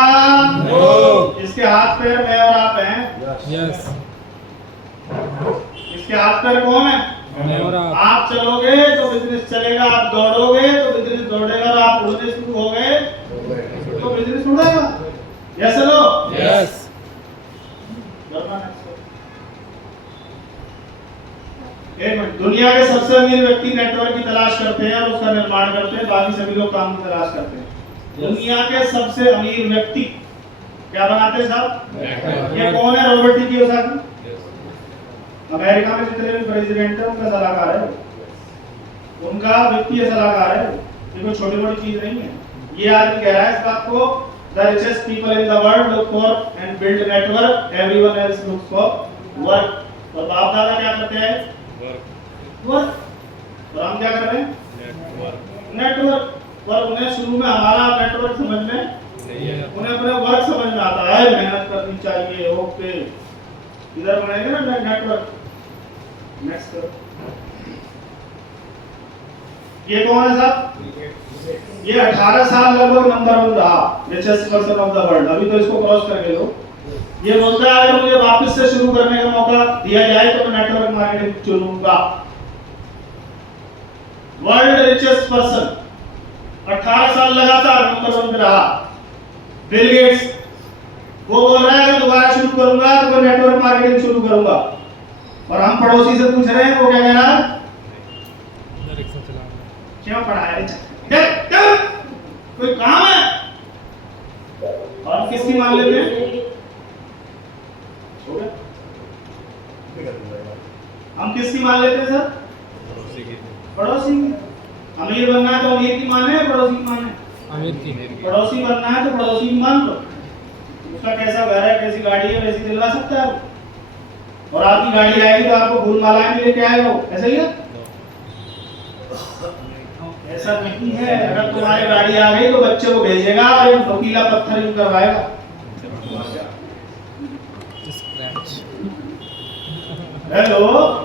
नो। इसके हाथ पैर मैं और आप हैं। यस। इसके हाथ पैर कौन है? मैं और आप। आप चलोगे तो बिजनेस चलेगा, आप दौड़ोगे तो बिजनेस दौड़ेगा, और आप उड़ने शुरू हो गए तो बिजनेस उड़ेगा। यस लो? यस। एक मिनट, दुनिया के सबसे अमीर व्यक्ति नेटवर्क की तलाश करते हैं और उसका निर्माण करते हैं, बाकी सभी लोग काम की तलाश करते हैं। दुनिया के सबसे अमीर व्यक्ति क्या बनाते हैं साहब? ये कौन है? Robert T Kiyosaki. अमेरिका में जितने भी प्रेसिडेंट हैं उनका सलाहकार है। उनका वित्तीय सलाहकार है, ये कोई छोटी मोटी चीज नहीं है। ये आदमी कह रहा है इस बात को, the richest people in the world look for and build network, everyone else looks for work. और बाप दादा क्या करते हैं? वर्क। और हम क्या कर रहे हैं? नेटवर्क। और उन्हें शुरू में हमारा नेटवर्क समझ में नहीं है, उन्हें अपने वर्क समझ में आता है, मेहनत करनी चाहिए। ओके, इधर बनाएंगे ना नेटवर्क। नेक्स्ट करो। ये कौन है साहब? ये 18 साल लगभग नंबर 1 रहा, richest person of the world. अभी तो इसको क्रॉस करके लो। ये बोलता है अगर मुझे वापस से शुरू करने का मौका दिया जाए तो मैं नेटवर्क मार्केटिंग चुनूंगा। वर्ल्ड रिचेस्ट पर्सन 18 साल लगातार नंबर 1 पे रहा, बिल गेट्स। वो बोल रहा है कि दोबारा शुरू करूंगा तो मैं नेटवर्क मार्केटिंग शुरू करूंगा। और हम पड़ोसी से पूछ रहे हैं, वो क्या कह रहा है? क्यों पढ़ाया? कोई काम है? और किसकी मान लेते हैं? हम किसकी मान लेते हैं सर? पड़ोसी की। अमीर बनना है तो अमीर की माने, पड़ोसी की माने? अमीर की। पड़ोसी बनना है तो पड़ोसी की मान लो। उसका कैसा घर है, कैसी गाड़ी है, वैसी दिलवा सकता है। और आपकी गाड़ी आएगी तो आपको फूल मालाएं भी लेके आएगा, ऐसा ही है? ऐसा नहीं है। अगर तुम्हारी गाड़ी आ गई तो बच्चे को भेजेगा और एक नुकीला पत्थर यूं करवाएगा। Hello,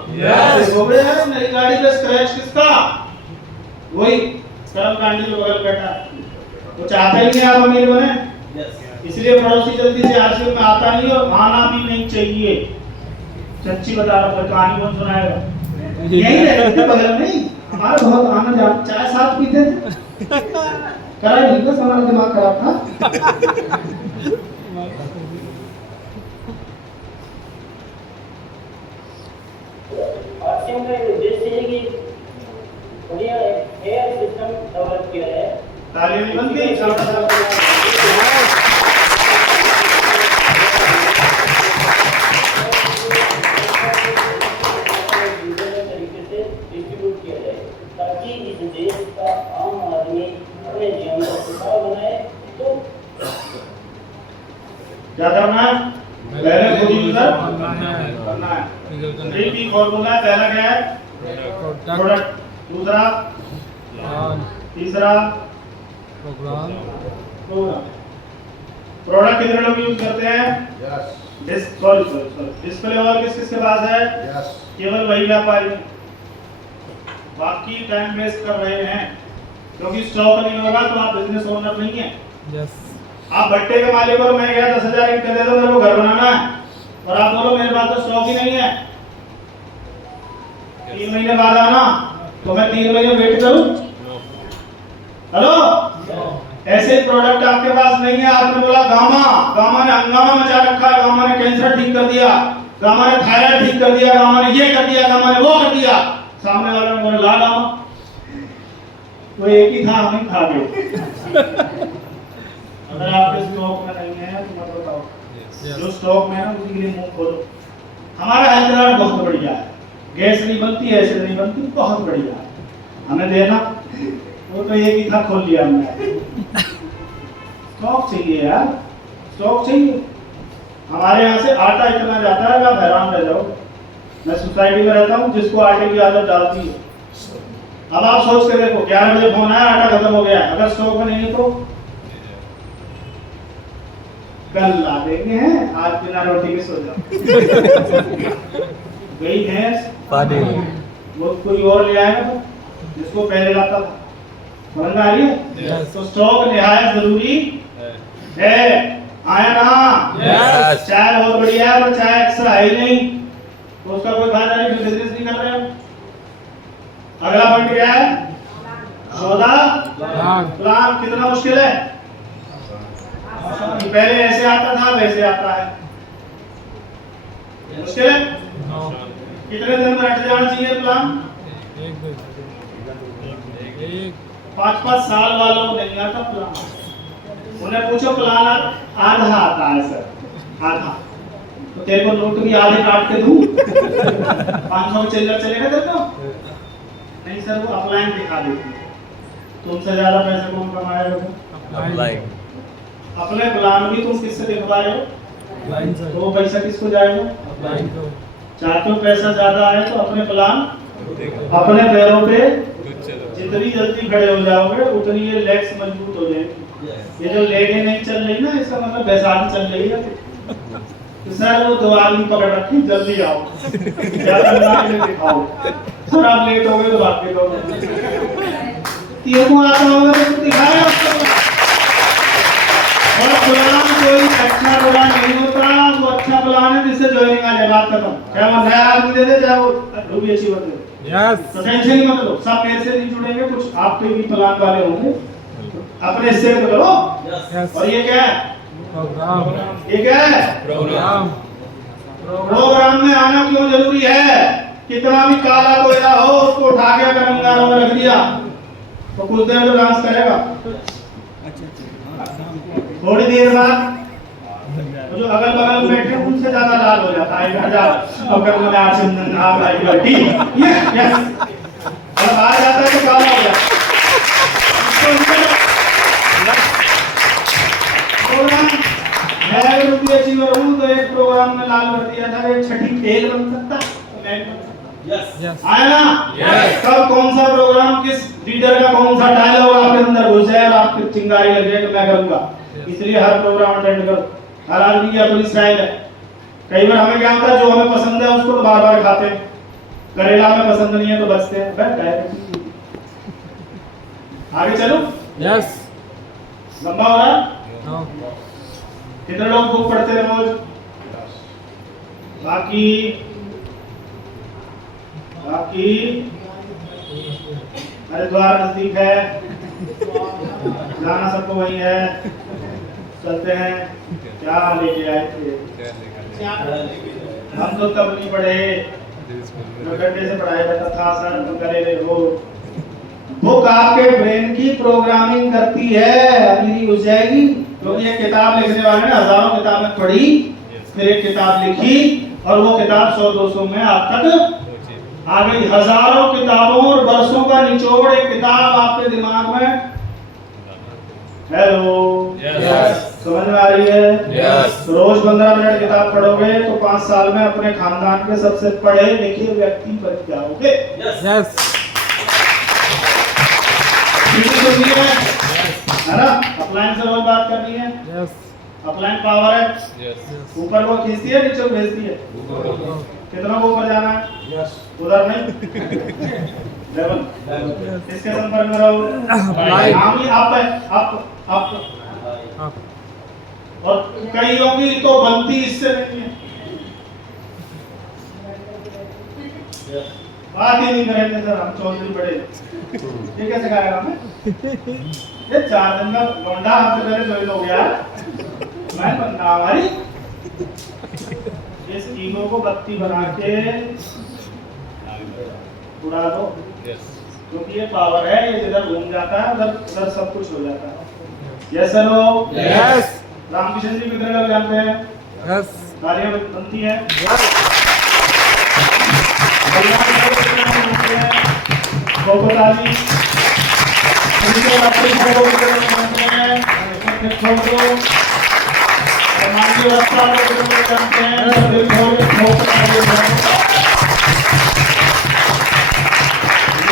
yes. हो गया है नई गाड़ी का स्क्रैच किसका? वही कर्मकांडी जो बगल बैठा है। वो चाहता ही नहीं आप अमीर बने, इसलिए पड़ोसी जल्दी से आश्रम में आता नहीं और आना भी नहीं चाहिए। सच्ची बता रहा हूँ, कहानी कौन सुनाएगा? यही रहते थे बगल में ही, हमारे बहुत आना जाना, चाय साथ पीते थे। करा नहीं था, हमारा दिमाग खराब था। का उद्देश्य है कि बढ़िया हेयर सिस्टम डेवलप किया है। तालियां नहीं बनती? तरीके से डिस्ट्रीब्यूट किया जाए ताकि इस देश का आम आदमी अपने जीवन को सुखद बनाए। तो क्या करना है? पहले खुद यूजर करना है। थ्री फॉर्मूला पहला क्या है? प्रोडक्ट, दूसरा तीसरा प्रोग्राम। प्रोडक्ट कितने लोग यूज करते हैं? डिस्प्ले और किस किस के पास है? केवल वही व्यापारी, बाकी टाइम वेस्ट कर रहे हैं। क्योंकि स्टॉक नहीं होगा तो आप बिजनेस ओनर नहीं है। आप भट्टे के मालिक और मैं गया 10,000 ईंट दे दो, मेरे को घर बनाना है, और आप बोलो मेरे पास तो स्टॉक ही नहीं है, 3 महीने बाद आना, तो मैं 3 महीने वेट करूं? हेलो, ऐसे प्रोडक्ट आपके पास नहीं है। आपने बोला गामा ने हंगामा मचा रखा है, गामा ने कैंसर ठीक कर दिया, गामा ने थायराइड ठीक कर दिया, गामा ने ये कर दिया, गामा ने वो कर दिया। सामने वाले ने बोला ला गामा, वो एक ही था, हम ही खा गए। अगर आपके स्टॉक में नहीं है तो मत बताओ, जो स्टॉक में है ना उसी के लिए मुंह खोलो। हमारा हैदराबाद बहुत बढ़िया है, गैस नहीं बनती, ऐसे नहीं बनती, बहुत बढ़िया है, हमें देना। वो तो एक ही था, खोल लिया हमने। स्टॉक चाहिए यार, स्टॉक चाहिए। हमारे यहाँ से आटा इतना जाता है, आप हैरान रह जाओ। मैं सोसाइटी में रहता हूँ, जिसको आटे की आदत डालती है। अब आप सोच के देखो, 11 बजे फोन आया, आटा खत्म हो गया, अगर स्टॉक में नहीं है तो कल ला देंगे हैं, आज बिना रोटी के सो जाओ। गई भैंस पानी, वो कोई और ले आएगा तो जिसको पहले लाता था। समझ आ रही है? तो स्टॉक निहायत जरूरी है। आया ना? चाय बहुत बढ़िया है, पर चाय एक्स्ट्रा है ही नहीं, तो उसका कोई फायदा नहीं, बिजनेस नहीं कर रहे हो। अगला पॉइंट क्या है? सौदा प्लान। कितना मुश्किल है? पहले ऐसे आता था, वैसे आता है, मुश्किल है। कितने दिन में रट जाना चाहिए प्लान? 5-5 साल वालों को नहीं आता प्लान। उन्हें पूछो प्लान आधा आता है सर, आधा। तो तेरे को नोट भी आधे काट के दूं? 500 चिल्लर चलेगा तेरे को? नहीं सर, वो अपलाइन दिखा देती है। तुमसे ज्यादा पैसे कौन कमाएगा? अप्लाई अपने प्लान भी तुम किससे दिखवा रहे हो? तो वो पैसा किसको जाएगा? चाहते हो पैसा ज्यादा आए तो अपने प्लान अपने पैरों पे जितनी जल्दी खड़े हो जाओगे उतनी ये लेग्स मजबूत हो जाएगी। ये जो लेगे नहीं चल रही ना, इसका मतलब बैसाखी चल रही है। तो सर वो 2 आदमी पकड़ रखी, जल्दी आओ, ज्यादा ना दिखाओ। सर आप लेट हो गए तो बात भी करो। तीनों को आता होगा तो दिखाया उसको। और प्लान कोई अच्छा प्लान नहीं होता, वो अच्छा प्लान है जिससे ज्वाइनिंग आ जाए। बात खत्म। चाहे वो नया आदमी दे दे, चाहे वो रूबी अच्छी बात दे। यस तो टेंशन ही मत लो, सब मेरे से नहीं जुड़ेंगे, कुछ आपके भी प्लान वाले होंगे। अपने हिस्से में करो। और ये क्या है? प्रोग्राम ये क्या है? प्रोग्राम प्रोग्राम में आना क्यों जरूरी है? कितना भी काला कोयला हो उसको उठा के अगर अंगारों में रख दिया तो कुछ देर तो डांस करेगा। थोड़ी देर बाद तो जो अगल बगल में बैठे उनसे ज्यादा लाल हो जाता है। अगर मैं आपसे नाम लाई बैठी यस अब आ जाता है तो काला हो जाता है। प्रोग्राम मैं रुपये अचीवर हूँ तो एक प्रोग्राम में लाल कर दिया था, एक छठी फेल बन सकता यस आया ना? कब कौन सा प्रोग्राम किस लीडर का कौन सा डायलॉग आपके अंदर घुसे और आपकी चिंगारी लग जाए तो मैं करूंगा। इसलिए हर प्रोग्राम अटेंड करो। हर आदमी की अपनी स्टाइल है। कई बार हमें क्या होता है, जो हमें पसंद है उसको तो बार बार खाते हैं, करेला हमें पसंद नहीं है तो बचते हैं। आगे चलो। यस लंबा हो रहा है? नो कितने लोग बुक पढ़ते हैं रोज? बाकी हरिद्वार नजदीक है, जाना सबको वही है। चलते हैं। क्या लेके आए थे? हम तो तब नहीं पढ़े, 2 घंटे से पढ़ाई करता था सर, तुम करे रहे हो। बुक आपके ब्रेन की प्रोग्रामिंग करती है, अमीरी हो जाएगी। क्योंकि ये किताब लिखने वाले ने हजारों किताबें पढ़ी, फिर एक किताब लिखी और वो किताब 100-200 में आप तक आ गई। हजारों किताबों और वर्षों का निचोड़ एक किताब आपके दिमाग में। हेलो समझ में आ रही है? रोज 15 मिनट किताब पढ़ोगे तो 5 साल में अपने खानदान के सबसे पढ़े लिखे व्यक्ति बन जाओगे। यस है ना? अपलाइन से रोज बात करनी है। यस अपलाइन पावर है, ऊपर को खींचती है, नीचे को भेजती है। कितना को ऊपर जाना है? उधर नहीं, लेवल। इसके संपर्क में रहो। नाम ही आप है, आप और कईयों की तो बनती इससे नहीं है। बात ही नहीं करेंगे सर, हम चौधरी बड़े। ये कैसे करेगा हमें? ये 4 दिन का लौंडा हमसे पहले ज्वाइन हो गया, मैं बनना हमारी। इस ईगो को बत्ती बना के उड़ा दो, क्योंकि ये पावर है, ये जिधर घूम जाता है उधर सब कुछ हो जाता है। यस हेलो यस रामकिशन जी कितने लोग जानते हैं? यस तालियां बनती है।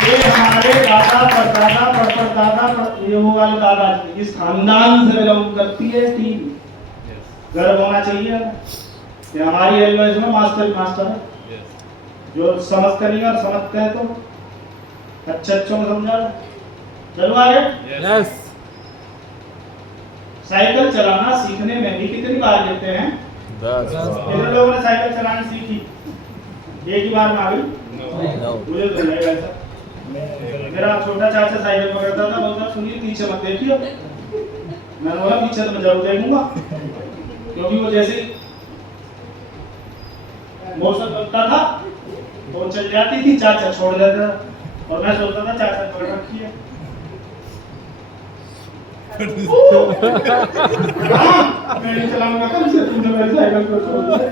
ये हमारे दादा परदादा ये वो वाले दादाजी इस खानदान से बिलोंग करती है टीम। गर्व होना चाहिए कि हमारी लैंग्वेज में मास्टर है। जो समझते नहीं और समझते हैं तो अच्छे में समझा। चलो आगे। यस साइकिल चलाना सीखने में भी कितनी बार लेते हैं? 10 कितने लोगों ने साइकिल चलानी सीखी? एक ही बार में आ गई? मुझे तो नहीं ऐसा। मेरा छोटा चाचा साइकिल पकड़ता था, बोलता सुनिए पीछे मत देखिए। मैंने बोला पीछे तो मैं जरूर देखूंगा, क्योंकि वो जैसे मोटर चलता था तो चल जाती थी, चाचा छोड़ देता था और मैं सोचता था चाचा पकड़ रखी है। मैं नहीं चलाऊंगा, कम से तुमने मेरी साइकिल को छोड़ दिया।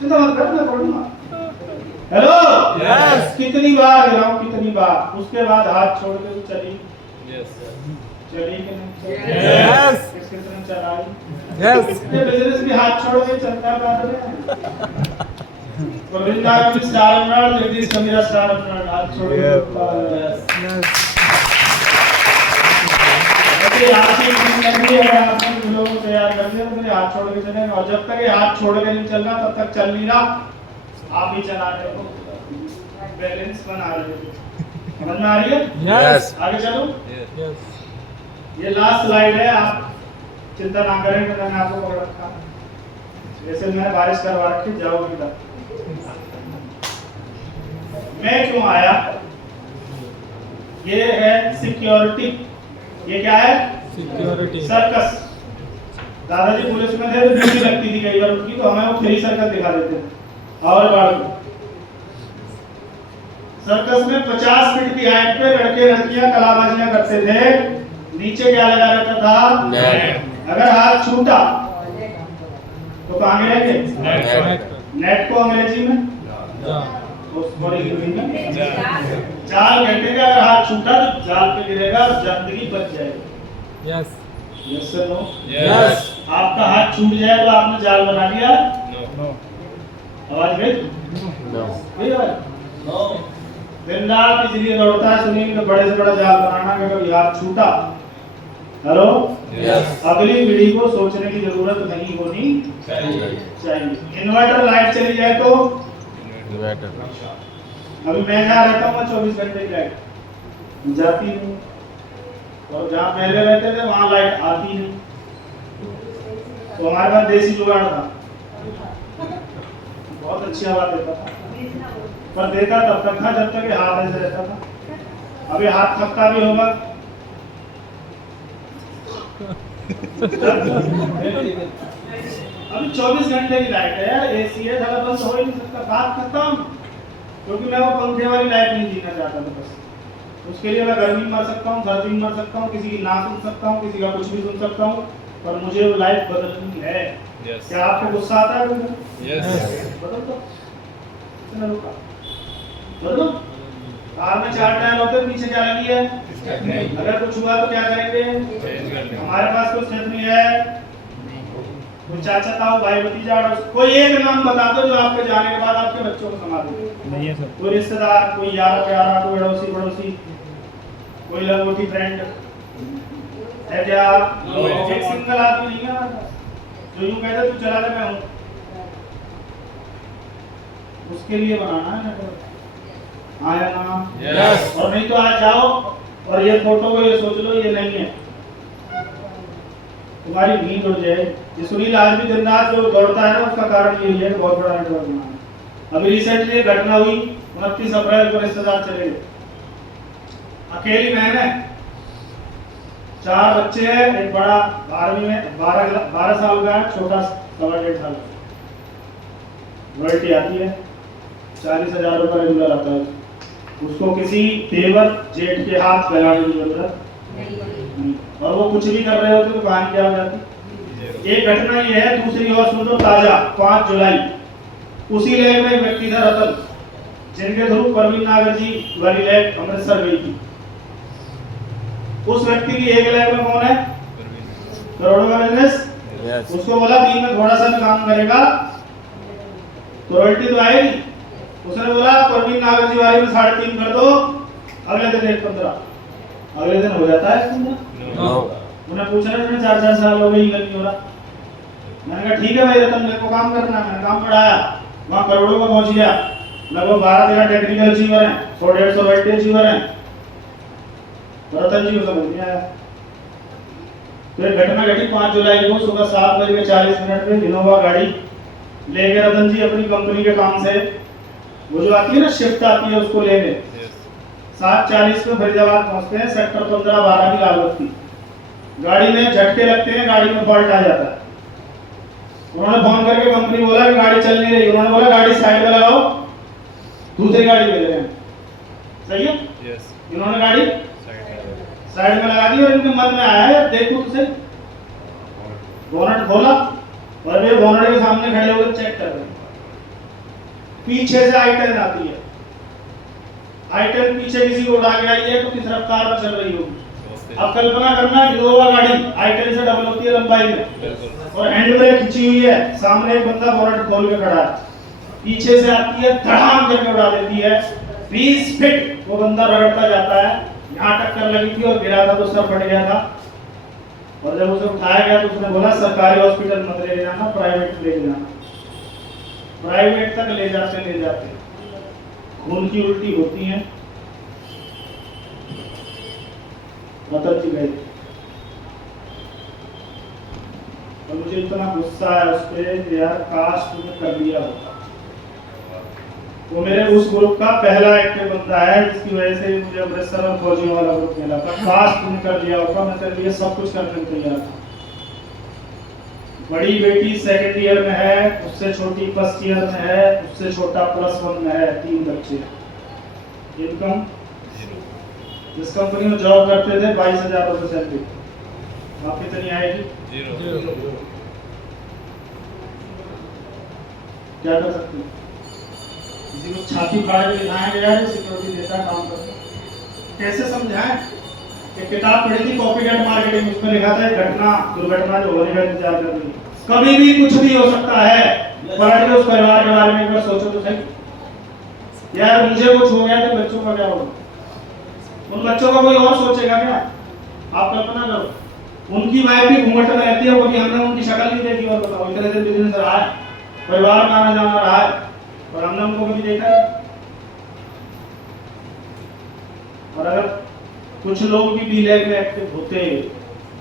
चिंता मत कर, मैं पढ़ूंगा। Hello Yes. कितनी बार हिलाऊं, कितनी बार, उसके बाद हाथ छोड़ के चली, चली कि नहीं? Yes. किस तरह चलाई? Yes. ये बिजनेस भी हाथ छोड़ के चलता है बाद में। वृंदावन में स्टार अमराल, जगदीश का मेरा स्टार अमराल, हाथ छोड़ के Yes. ऐसे आप ही जिंदगी है, आप हम लोगों को तैयार कर दिया तो हाथ छोड़ के चलेंगे, और जब तक ये हाथ छोड़ के नहीं चल रहा तब तक चल नहीं रहा, आप ही चला रहे हो, बैलेंस बना रहे हो। समझ में आ रही है? Yes. आगे चलो। Yes. ये लास्ट स्लाइड है, आप चिंता ना करें कि मैंने आपको पकड़ रखा, जैसे मैंने बारिश करवा रखी, जाओ इधर। मैं क्यों आया? ये है सिक्योरिटी। ये क्या है? Security. सर्कस। दादाजी पुलिस में थे तो ड्यूटी लगती थी कई बार उनकी, तो हमें वो फ्री सर्कस दिखा देते थे। और बात सर्कस में 50 फीट की हाइट पे लड़के लड़कियां कलाबाजियां करते थे। नीचे क्या लगा रहता था? नेट। अगर हाथ छूटा तो कहाँ गिरेंगे? Net. नेट को अंग्रेजी में जाल कहते हैं। अगर हाथ छूटा तो जाल पे गिरेगा और जिंदगी बच जाएगी। Yes. Yes sir no? Yes. आपका हाथ छूट जाए तो आपने जाल बना लिया? No. आवाज गई? गई आवाज? दिन रात इसलिए दौड़ता है सुनील का बड़े से बड़ा जाल बनाना कि कभी हाथ छूटा। हेलो? Yes. अगली पीढ़ी को सोचने की जरूरत नहीं होनी चाहिए। इन्वर्टर लाइट चली जाए तो अभी मैं जहाँ रहता हूँ 24 घंटे की लाइट जाती नहीं, और जहाँ पहले रहते थे वहाँ लाइट आती नहीं, तो हमारे पास देसी जुगाड़ था, बहुत अच्छी हवा देता था, पर देता तब तक था जब तक ये हाथ ऐसे रहता था। अभी हाथ थकता भी होगा अभी 24 घंटे की लाइट है, एसी है, ज़्यादा बंद हो ही नहीं सकता। बात खत्म, क्योंकि मैं वो पंखे वाली लाइफ नहीं जीना चाहता था। बस उसके लिए मैं गर्मी में मर सकता हूँ, सर्दी में मर सकता हूँ, किसी की ना सुन सकता हूँ, किसी का कुछ भी सुन सकता हूँ, पर मुझे वो लाइफ बदलनी है। Yes. क्या आपको गुस्सा आता है? Yes. बदल दो, बदलो। कार में 4 टायर होते हैं, पीछे क्या लगी है? अगर कुछ हुआ तो क्या करेंगे? हमारे पास कोई स्टेप नहीं है, कोई चाचा ताऊ भाई भतीजा, कोई एक नाम बता दो जो आपके जाने के बाद आपके बच्चों को संभाले। नहीं है सर। कोई रिश्तेदार, कोई यार प्यारा, कोई अड़ोसी पड़ोसी, कोई लंगोटी फ्रेंड है क्या? एक सिंगल आदमी नहीं है जो यूं कहते तू चला ले मैं हूं, उसके लिए बनाना है नेटवर्क। आया ना? Yes. और नहीं तो आज जाओ और ये फोटो को ये सोच लो ये नहीं है, तुम्हारी नींद उड़ जाए। ये सुनील आज भी दिन रात जो दौड़ता है ना, उसका कारण यही है, बहुत बड़ा नेटवर्क बनाना। अभी रिसेंटली घटना हुई, 29 अप्रैल को रिश्तेदार चले गए, अकेली बहन है, 4 बच्चे हैं, एक बड़ा 12वीं में 12 साल का है, छोटा 1.5 साल का। रॉयल्टी आती है, 40,000 रुपये रेगुलर आता है। उसको किसी देवर जेठ के हाथ फैलाने की जरूरत नहीं, और वो कुछ भी कर रहे होते तो कहानी क्या हो जाती। एक घटना ये है, दूसरी और सुन लो ताजा। 5 जुलाई उसी लैब में एक व्यक्ति था रतन, जिनके थ्रू परवीन नागर जी वाली लैब अमृतसर गई थी। उस व्यक्ति की एक लैब में कौन है? करोड़ों का बिजनेस। Yes. उसको बोला दिन में थोड़ा सा भी काम करेगा तो रॉयल्टी तो आएगी। उसने बोला परवीन नागर जी वाली में 3.5 कर दो, अगले दिन 1.15। अगले दिन हो जाता है? No. उन्हें पूछा ना, 4 साल हो गए ये नहीं हो रहा। मैंने कहा ठीक है भाई रतन, मेरे को काम करना है। मैंने काम बढ़ाया, वहाँ करोड़ों का पहुंच गया। लगभग 12-13 टेक्निकल अचीवर हैं, 100-150 रॉयल्टी अचीवर हैं। रतन जी को समझ नहीं आया। तो एक घटना घटी 5 जुलाई को सुबह 7:40 पे इनोवा गाड़ी लेके रतन जी अपनी कंपनी के काम से, वो जो आती है ना शिफ्ट आती है, उसको लेके 7:40 पे फरीदाबाद पहुंचते हैं। सेक्टर 15-12 की लागत थी। गाड़ी में झटके लगते हैं, गाड़ी में फॉल्ट आ जाता है। उन्होंने फोन करके कंपनी बोला कि गाड़ी चल नहीं रही। उन्होंने बोला गाड़ी साइड में लगाओ, दूसरी गाड़ी भेज रहे हैं। सही है? Yes. इन्होंने गाड़ी साइड में लगा दी और इनके मन में आया है देखो तुझे, बोनट खोला और वे बोनट के सामने खड़े होकर चेक कर रहे हैं। पीछे से आई-10 आती है, i10 पीछे किसी को उड़ा के आई है तो किस रफ्तार में चल रही होगी। अब कल्पना करना इनोवा गाड़ी i10 से डबल होती है लंबाई में और हैंड ब्रेक खिंची हुई है, सामने एक बंदा बोनट खोल के खड़ा है, पीछे से आती है धड़ाम करके उड़ा देती है, 20 फीट वो बंदा रगड़ता जाता है, यहाँ टक्कर लगी थी और गिरा था तो सर फट गया था। और जब उसे उठाया गया तो उसने बोला सरकारी हॉस्पिटल मत ले जाना, प्राइवेट ले जाना। प्राइवेट तक ले जाते खून की उल्टी होती है। रतन जी गए और मुझे इतना गुस्सा है उस पे यार, काश तुमने कर लिया होता। वो मेरे उस ग्रुप का पहला एक्टिव बंदा है जिसकी वजह से मुझे अमृतसर और फौजियों वाला ग्रुप मिला था। काश तुमने कर लिया होता, मैं तेरे लिए सब कुछ करने को तैयार था। बड़ी बेटी सेकंड ईयर में है, उससे छोटी फर्स्ट ईयर में है, उससे छोटा +1 में है, 3 बच्चे। इनकम जिस कंपनी में जॉब करते थे 22,000 रुपए सैलरी, आप कितनी आएगी? 0। क्या कर सकते हैं? किसी को छाती फाड़ के दिखाया गया है, सिक्योरिटी देता काम करता। कैसे समझाएं कि किताब पढ़ी थी कॉपीराइट मार्केटिंग, उसमें लिखा था घटना दुर्घटना जो होने का इंतजार कर रही है, कभी भी कुछ भी हो सकता है। पलट के उस परिवार के बारे में एक बार सोचो तो सही। यार मुझे कुछ हो गया तो बच्चों का क्या होगा? उन बच्चों का कोई और सोचेगा क्या? आप कल्पना करो, उनकी वाइफ भी घूंघट में रहती है, वो भी हमने उनकी शक्ल नहीं देखी। और बताओ इतने दिन बिजनेस रहा है, परिवार में आना जाना रहा है, और हमने उनको कभी देखा है? और अगर कुछ लोग भी B-Lab में एक्टिव होते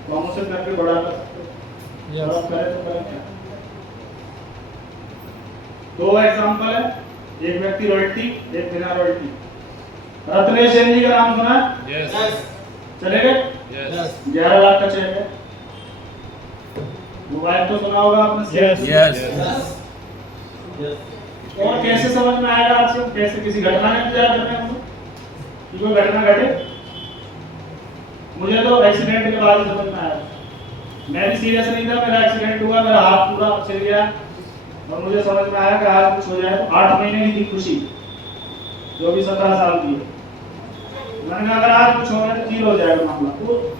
तो हम उसे करके बड़ा कर सकते। और अब करें तो करें क्या? 2 एग्जाम्पल है, एक व्यक्ति रॉयल्टी, एक बिना रॉयल्टी। रत्नेश सेन जी का नाम सुना है? Yes. चलेगा? Yes. 11 लाख का चेक है। मोबाइल तो सुना होगा आपने? Yes. और कैसे समझ में आएगा आपसे? कैसे किसी घटना का इंतजार करते हैं हम लोग कि कोई घटना घटे? मुझे तो एक्सीडेंट के बाद ही समझ में आया। मैं भी सीरियस नहीं था, मेरा एक्सीडेंट हुआ, मेरा हाथ पूरा छिल गया और मुझे समझ में आया कि आज कुछ हो जाए। 8 महीने की थी खुशी, जो भी 17 साल की है। मैंने कहा अगर आज कुछ हो गया तो 0 हो जाएगा मामला।